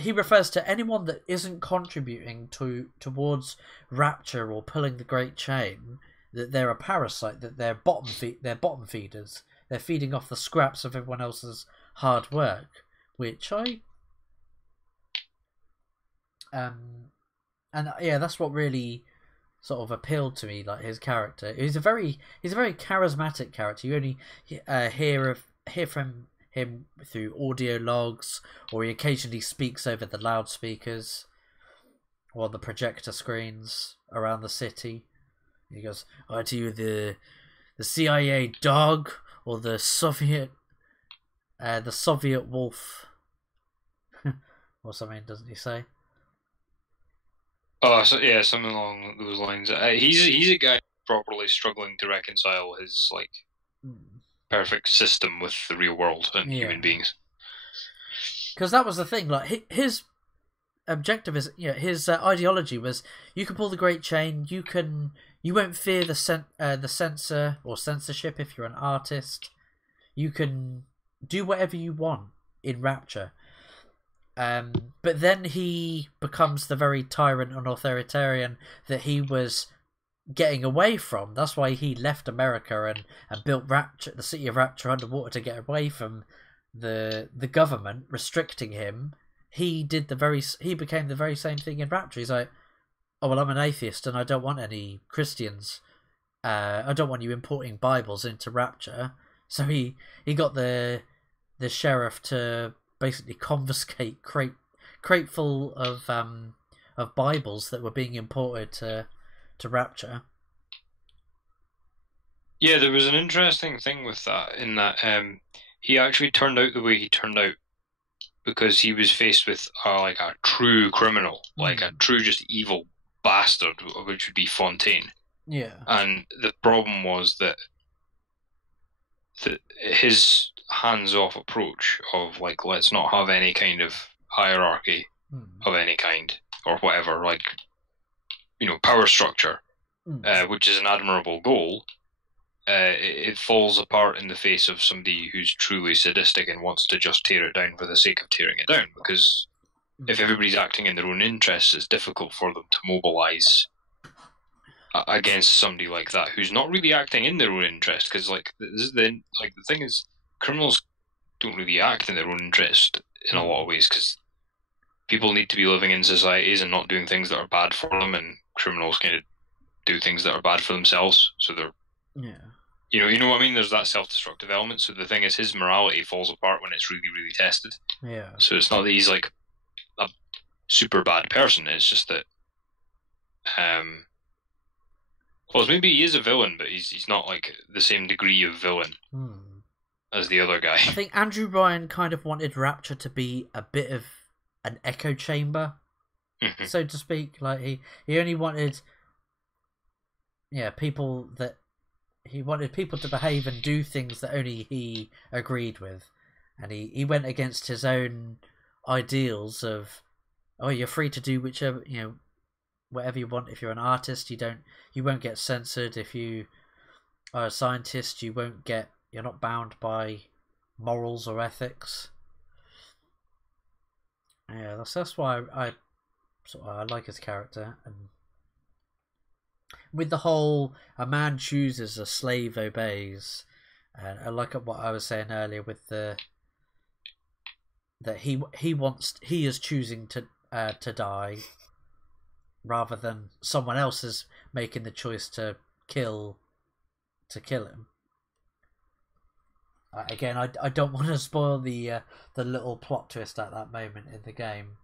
he refers to anyone that isn't contributing towards Rapture or pulling the great chain, that they're a parasite, that they're bottom feeders. They're feeding off the scraps of everyone else's hard work, which that's what really sort of appealed to me, like his character. He's a very charismatic character. You only hear from him through audio logs, or he occasionally speaks over the loudspeakers or the projector screens around the city. He goes, "Are you the CIA dog or the Soviet wolf?" or something, doesn't he say? Oh, so, yeah, something along those lines. He's a guy properly struggling to reconcile his perfect system with the real world and human beings. Because that was the thing. Like his objective is, his ideology was: you can pull the Great Chain. You won't fear the censor or censorship if you're an artist. You can do whatever you want in Rapture. But then he becomes the very tyrant and authoritarian that he was getting away from. That's why he left America and built Rapture, the city of Rapture, underwater to get away from the government restricting him. He became the very same thing in Rapture. He's like, oh well, I'm an atheist and I don't want any Christians. I don't want you importing Bibles into Rapture. So he got the sheriff to basically confiscate crate full of Bibles that were being imported to Rapture. Yeah, there was an interesting thing with that, in that he actually turned out the way he turned out because he was faced with like a true criminal, like a true just evil bastard, which would be Fontaine. Yeah. And the problem was that his hands-off approach of like, let's not have any kind of hierarchy of any kind or whatever, like, power structure, which is an admirable goal. It falls apart in the face of somebody who's truly sadistic and wants to just tear it down for the sake of tearing it down, because if everybody's acting in their own interests, it's difficult for them to mobilize against somebody like that who's not really acting in their own interest. Because the thing is, criminals don't really act in their own interest in a lot of ways, because people need to be living in societies and not doing things that are bad for them, and criminals kind of do things that are bad for themselves, so they're you know what I mean? There's that self-destructive element. So the thing is, his morality falls apart when it's really, really tested. Yeah. So it's not that he's like a super bad person. It's just that, well, maybe he is a villain, but he's not like the same degree of villain as the other guy. I think Andrew Ryan kind of wanted Rapture to be a bit of an echo chamber, so to speak. Like he only wanted, people that. He wanted people to behave and do things that only he agreed with. And he went against his own ideals of, you're free to do whichever, whatever you want. If you're an artist, you won't get censored. If you are a scientist, you're not bound by morals or ethics. Yeah, that's why I like his character. And with the whole "a man chooses, a slave obeys," and I like what I was saying earlier with that he is choosing to die rather than someone else is making the choice to kill him. Again, I don't want to spoil the little plot twist at that moment in the game.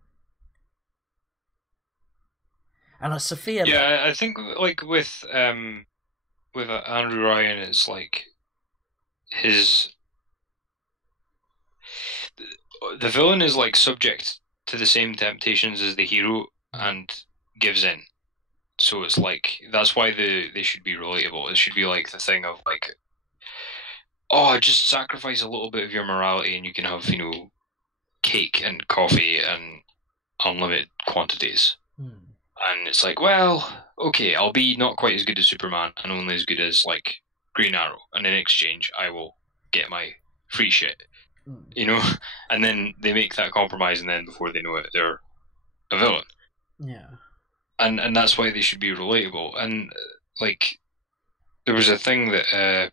And Sophia. Yeah, I think like with Andrew Ryan, it's like the villain is like subject to the same temptations as the hero and gives in. So it's like, that's why they should be relatable. It should be like the thing of like, just sacrifice a little bit of your morality and you can have, cake and coffee and unlimited quantities. And it's like, well, okay, I'll be not quite as good as Superman and only as good as, like, Green Arrow. And in exchange, I will get my free shit. And then they make that compromise, and then before they know it, they're a villain. Yeah. And that's why they should be relatable. And, like, there was a thing that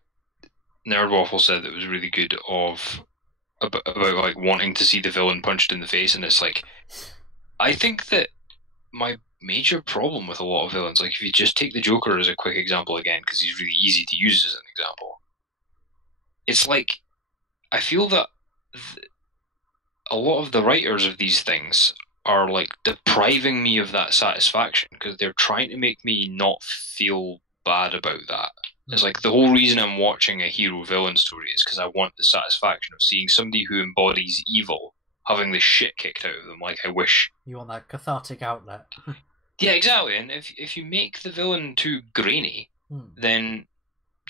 Nerdwaffle said that was really good about, like, wanting to see the villain punched in the face. And it's like, I think that my major problem with a lot of villains, like if you just take the Joker as a quick example again, because he's really easy to use as an example, it's like, I feel that a lot of the writers of these things are like depriving me of that satisfaction because they're trying to make me not feel bad about that. It's like the whole reason I'm watching a hero-villain story is because I want the satisfaction of seeing somebody who embodies evil having the shit kicked out of them, like I wish. You want that cathartic outlet. Yeah, exactly. And if you make the villain too grainy, then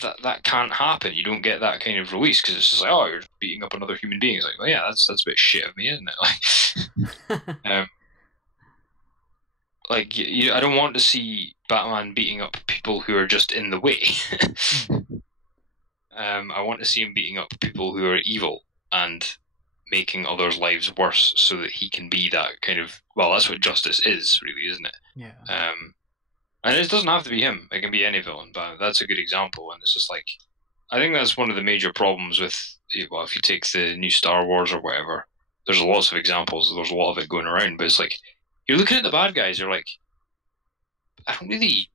that can't happen. You don't get that kind of release because it's just like, oh, you're beating up another human being. It's like, well, yeah, that's a bit shit of me, isn't it? Like, I don't want to see Batman beating up people who are just in the way. I want to see him beating up people who are evil and making others' lives worse so that he can be that kind of, well, that's what justice is, really, isn't it? Yeah. And it doesn't have to be him. It can be any villain, but that's a good example. And it's just like, I think that's one of the major problems with, well, if you take the new Star Wars or whatever, there's lots of examples, there's a lot of it going around, but it's like, you're looking at the bad guys, you're like, I don't really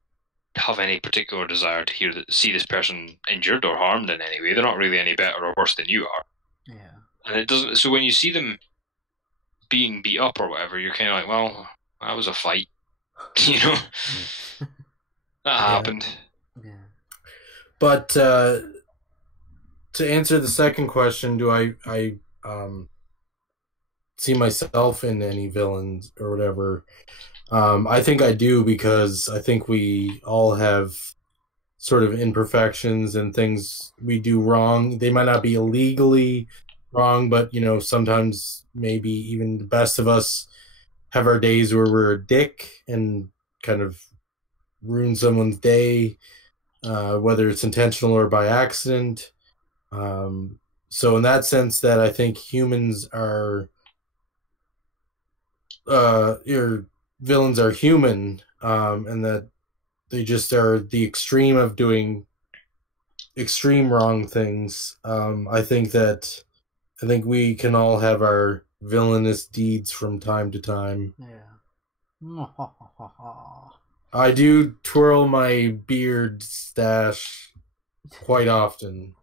have any particular desire to see this person injured or harmed in any way. They're not really any better or worse than you are. Yeah. And it doesn't. So when you see them being beat up or whatever, you're kind of like, well, that was a fight, you know. That happened. Yeah. But to answer the second question, do I see myself in any villains or whatever? I think I do, because I think we all have sort of imperfections and things we do wrong. They might not be illegally wrong, but sometimes maybe even the best of us have our days where we're a dick and kind of ruin someone's day, whether it's intentional or by accident. So in that sense, that I think humans are your villains are human, and that they just are the extreme of doing extreme wrong things. I think we can all have our villainous deeds from time to time. Yeah. I do twirl my beard stash quite often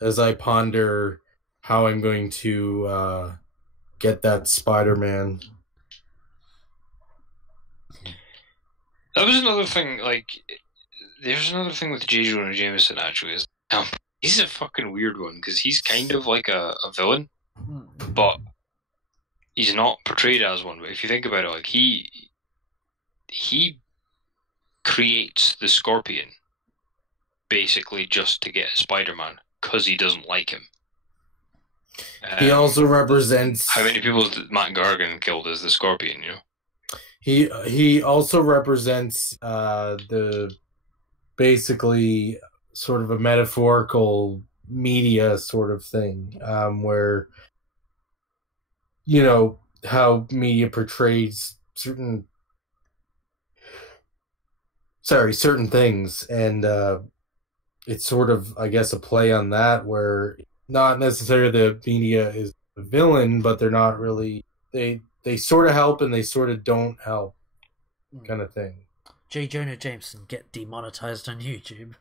as I ponder how I'm going to get that Spider-Man. That was another thing, like, there's another thing with J. Jonah Jameson, actually, is he's a fucking weird one, because he's kind of like a villain, but he's not portrayed as one. But if you think about it, like, he creates the Scorpion basically just to get Spider-Man, because he doesn't like him. He also represents... How many people did Matt Gargan killed as the Scorpion, you know? He also represents the basically sort of a metaphorical media sort of thing, where how media portrays certain things, and it's sort of, I guess, a play on that, where not necessarily the media is the villain, but they're not really, they sort of help and they sort of don't help, kind of thing. J. Jonah Jameson get demonetized on YouTube.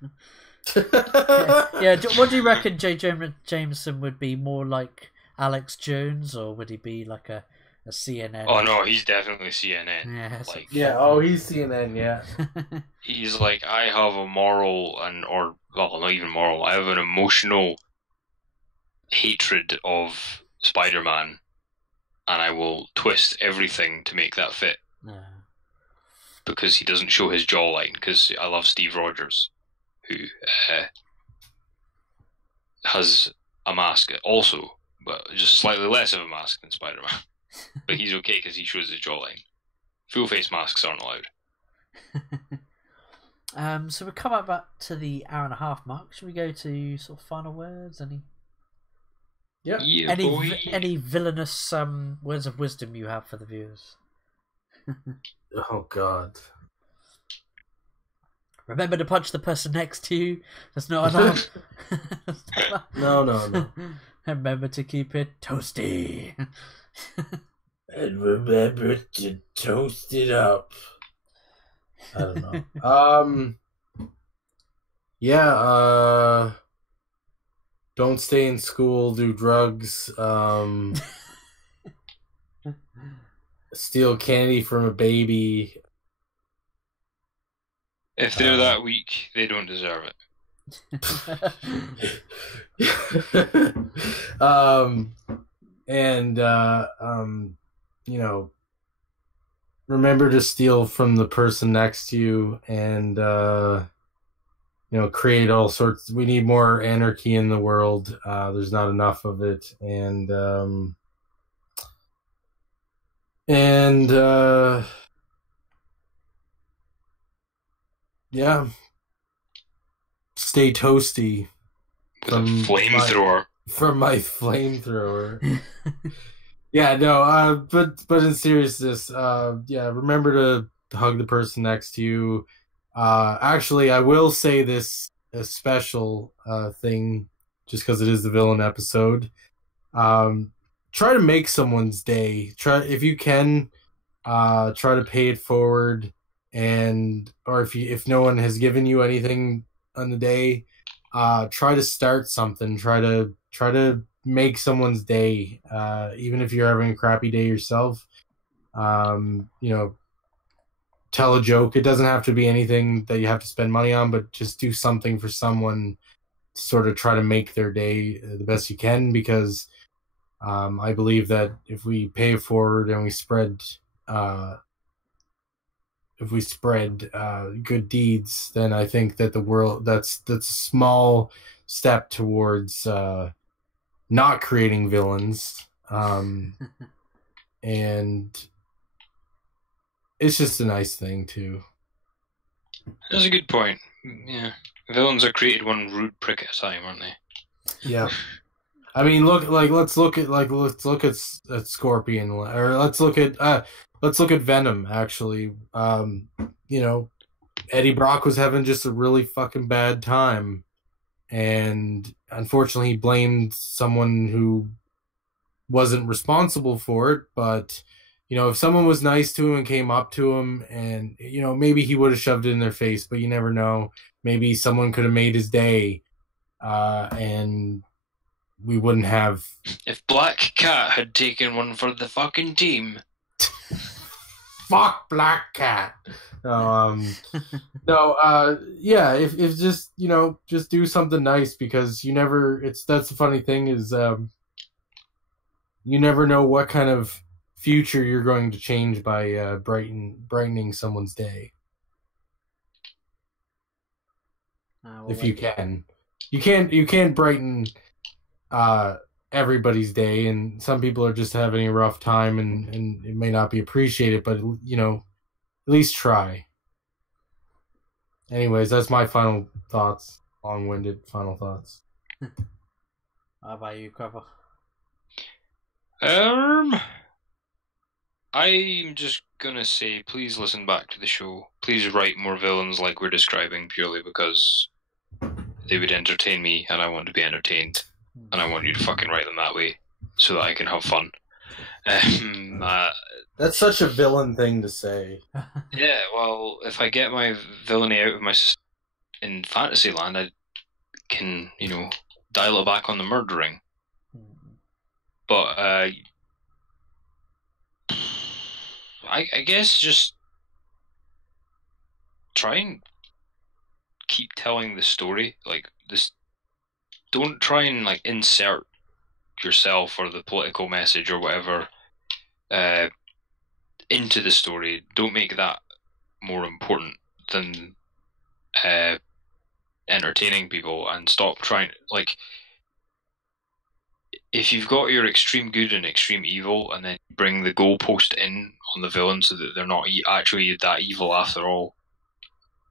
Yeah. What do you reckon? J. Jonah Jameson would be more like Alex Jones, or would he be like a CNN? Oh no, he's definitely CNN. Yeah. Like, He's CNN. Yeah. He's like, I have a moral not even moral. I have an emotional hatred of Spider-Man, and I will twist everything to make that fit. Yeah. Because he doesn't show his jawline, because I love Steve Rogers, who has a mask also, but just slightly less of a mask than Spider-Man. But he's okay because he shows his jawline. Full face masks aren't allowed. So we're coming back to the hour-and-a-half mark. Should we go to sort of final words? Yeah. Any villainous words of wisdom you have for the viewers? Oh God. Remember to punch the person next to you. That's not allowed. No. Remember to keep it toasty. And remember to toast it up. I don't know. Yeah, don't stay in school, do drugs, steal candy from a baby. If they're that weak, they don't deserve it. Remember to steal from the person next to you, and create all sorts. We need more anarchy in the world. There's not enough of it, and yeah, stay toasty With a flamethrower. From my flamethrower. Yeah, no, but in seriousness, yeah, remember to hug the person next to you. Actually, I will say this a special thing, just because it is the villain episode. Try to make someone's day. Try, if you can, try to pay it forward, or if no one has given you anything on the day, try to start something. Try to make someone's day, even if you're having a crappy day yourself. Tell a joke. It doesn't have to be anything that you have to spend money on, but just do something for someone to sort of try to make their day the best you can, because I believe that if we pay it forward and we spread good deeds, then I think that the world, that's a small step towards not creating villains, and it's just a nice thing too. That's a good point. Yeah, villains are created one rude prick at a time, aren't they? Yeah. I mean, let's look at Scorpion, or let's look at Venom. Actually, Eddie Brock was having just a really fucking bad time, and unfortunately, he blamed someone who wasn't responsible for it. But if someone was nice to him and came up to him, and maybe he would have shoved it in their face. But you never know. Maybe someone could have made his day, and we wouldn't have. If Black Cat had taken one for the fucking team. Fuck Black Cat. Yeah. If just just do something nice, because you never. That's the funny thing is, you never know what kind of future you're going to change by brightening someone's day. If you can, you can't brighten everybody's day, and some people are just having a rough time, and it may not be appreciated, but at least try. Anyways, that's my final thoughts. Long-winded final thoughts. How about you, Cover? I'm just gonna say, please listen back to the show. Please write more villains like we're describing, purely because they would entertain me, and I want to be entertained. And I want you to fucking write them that way, so that I can have fun. That's such a villain thing to say. Yeah, well, if I get my villainy out of my in Fantasyland, I can, dial it back on the murdering. But I guess just try and keep telling the story. Like this, don't try and insert yourself or the political message or whatever into the story. Don't make that more important than entertaining people, and stop trying. If you've got your extreme good and extreme evil, and then bring the goalpost in on the villain so that they're not actually that evil after all,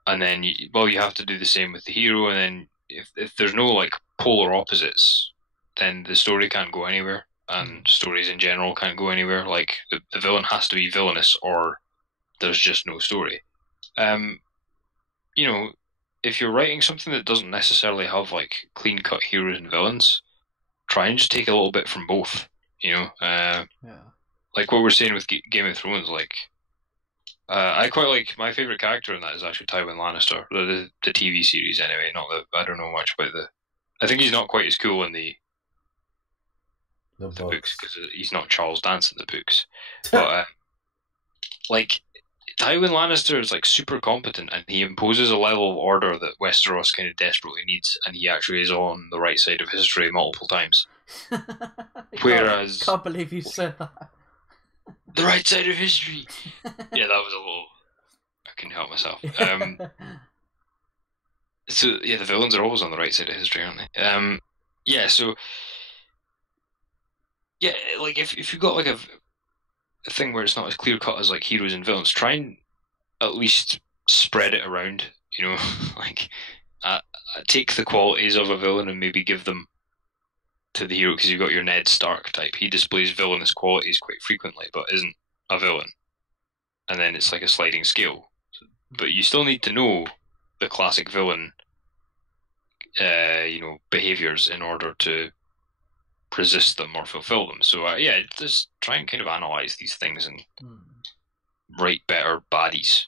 and then you have to do the same with the hero. And then if there's no polar opposites, then the story can't go anywhere, and stories in general can't go anywhere. The villain has to be villainous, or there's just no story. If you're writing something that doesn't necessarily have clean cut heroes and villains, try and just take a little bit from both. Yeah. Like what we're saying with Game of Thrones. I quite like, my favorite character in that is actually Tywin Lannister, the TV series anyway. I don't know much about I think he's not quite as cool in the books, because he's not Charles Dance in the books. But Tywin Lannister is super competent, and he imposes a level of order that Westeros kind of desperately needs, and he actually is on the right side of history multiple times. Whereas, can't believe you said that. The right side of history. Yeah, that was a little. I couldn't help myself. So yeah, the villains are always on the right side of history, aren't they? Yeah. So yeah, like if you got like a thing where it's not as clear cut as like heroes and villains, try and at least spread it around. You know, like take the qualities of a villain and maybe give them to the hero because you've got your Ned Stark type. He displays villainous qualities quite frequently, but isn't a villain. And then it's like a sliding scale. But you still need to know the classic villain, behaviors in order to resist them or fulfill them. So yeah, just try and kind of analyze these things and write better baddies.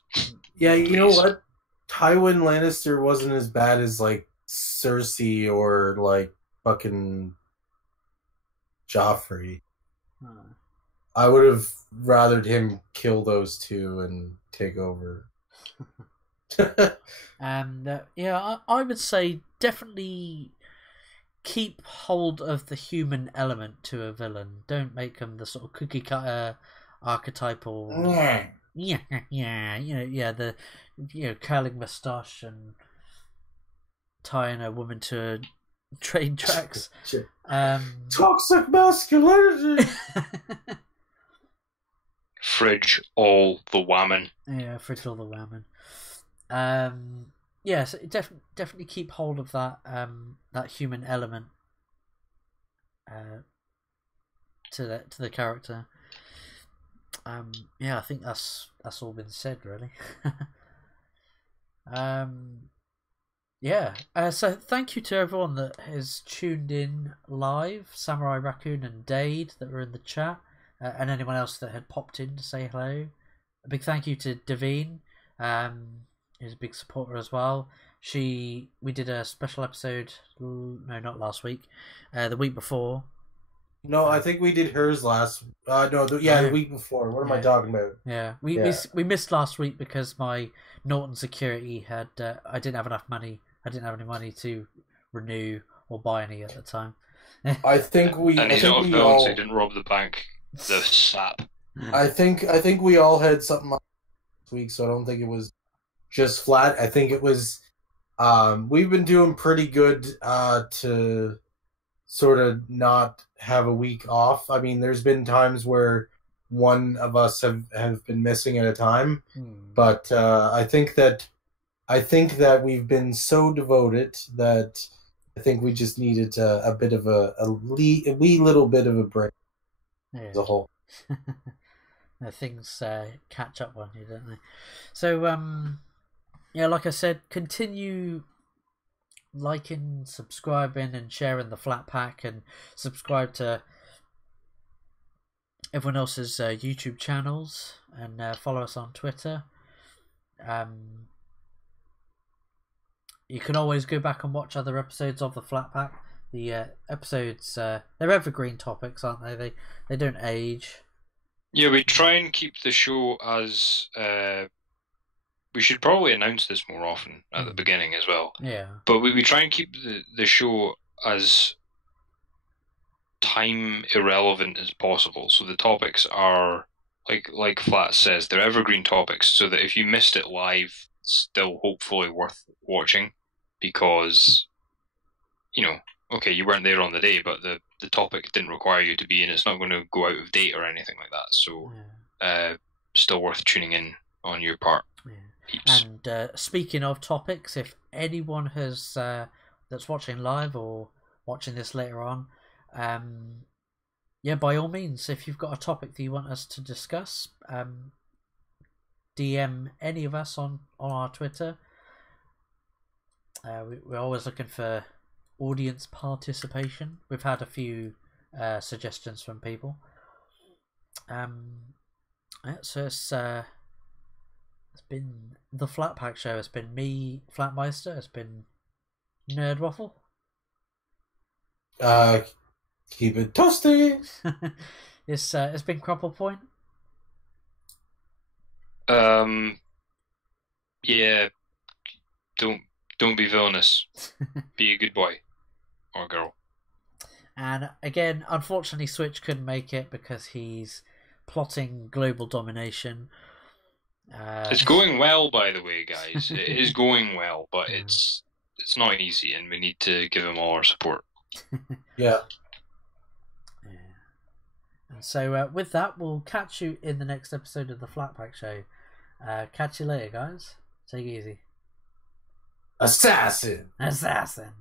Yeah, you know what? Tywin Lannister wasn't as bad as like Cersei or like fucking Joffrey. I would have rathered him kill those two and take over. Yeah, I would say definitely keep hold of the human element to a villain. Don't make them the sort of cookie cutter archetypal. The curling moustache and tying a woman to train tracks. Toxic masculinity. Fridge all the whammon. Yeah, fridge all the whammon. So definitely keep hold of that that human element to the character. I think that's all been said really. So thank you to everyone that has tuned in live, Samurai Raccoon and Dade that were in the chat, and anyone else that had popped in to say hello. A big thank you to Davine, who's a big supporter as well. We did a special episode, no, not last week, the week before. No, I think we did hers last. The week before. What am I talking about? Yeah, we missed last week because my Norton security had. I didn't have enough money. I didn't have any money to renew or buy any at the time. I think we. And he's not a villain, so he didn't rob the bank. The sap. I think we all had something last week, so I don't think it was just Flatt. I think it was. We've been doing pretty good to sort of not have a week off. I mean, there's been times where one of us have been missing at a time, but I think that we've been so devoted that I think we just needed a bit of a wee little bit of a break as a whole. Things catch up on you, don't they? So like I said, continue liking, subscribing and sharing the Flat Pack, and subscribe to everyone else's YouTube channels, and follow us on Twitter. You can always go back and watch other episodes of the Flat Pack. The episodes, they're evergreen topics, aren't they? They don't age. Yeah, we try and keep the show as we should probably announce this more often at the beginning as well. Yeah. But we try and keep the show as time irrelevant as possible. So the topics are, like Flatt says, they're evergreen topics, so that if you missed it live, it's still hopefully worth watching, because, okay, you weren't there on the day, but the topic didn't require you to be in. It's not going to go out of date or anything like that. So still worth tuning in on your part. Yeah. Peeps. And speaking of topics, if anyone has that's watching live or watching this later on, by all means, if you've got a topic that you want us to discuss, DM any of us on our Twitter. We're always looking for audience participation. We've had a few suggestions from people. So it's been the Flat Pack Show. It's been me, Flatmeister. It's been Nerd Waffle. Keep it toasty. It's been Crumple Point. Yeah. Don't be villainous. Be a good boy or girl. And again, unfortunately, Switch couldn't make it because he's plotting global domination. It's going well, by the way, guys. It is going well, but it's not easy, and we need to give him all our support. Yeah. And so with that, we'll catch you in the next episode of the Flatpack Show. Catch you later, guys. Take it easy. Assassin. Assassin.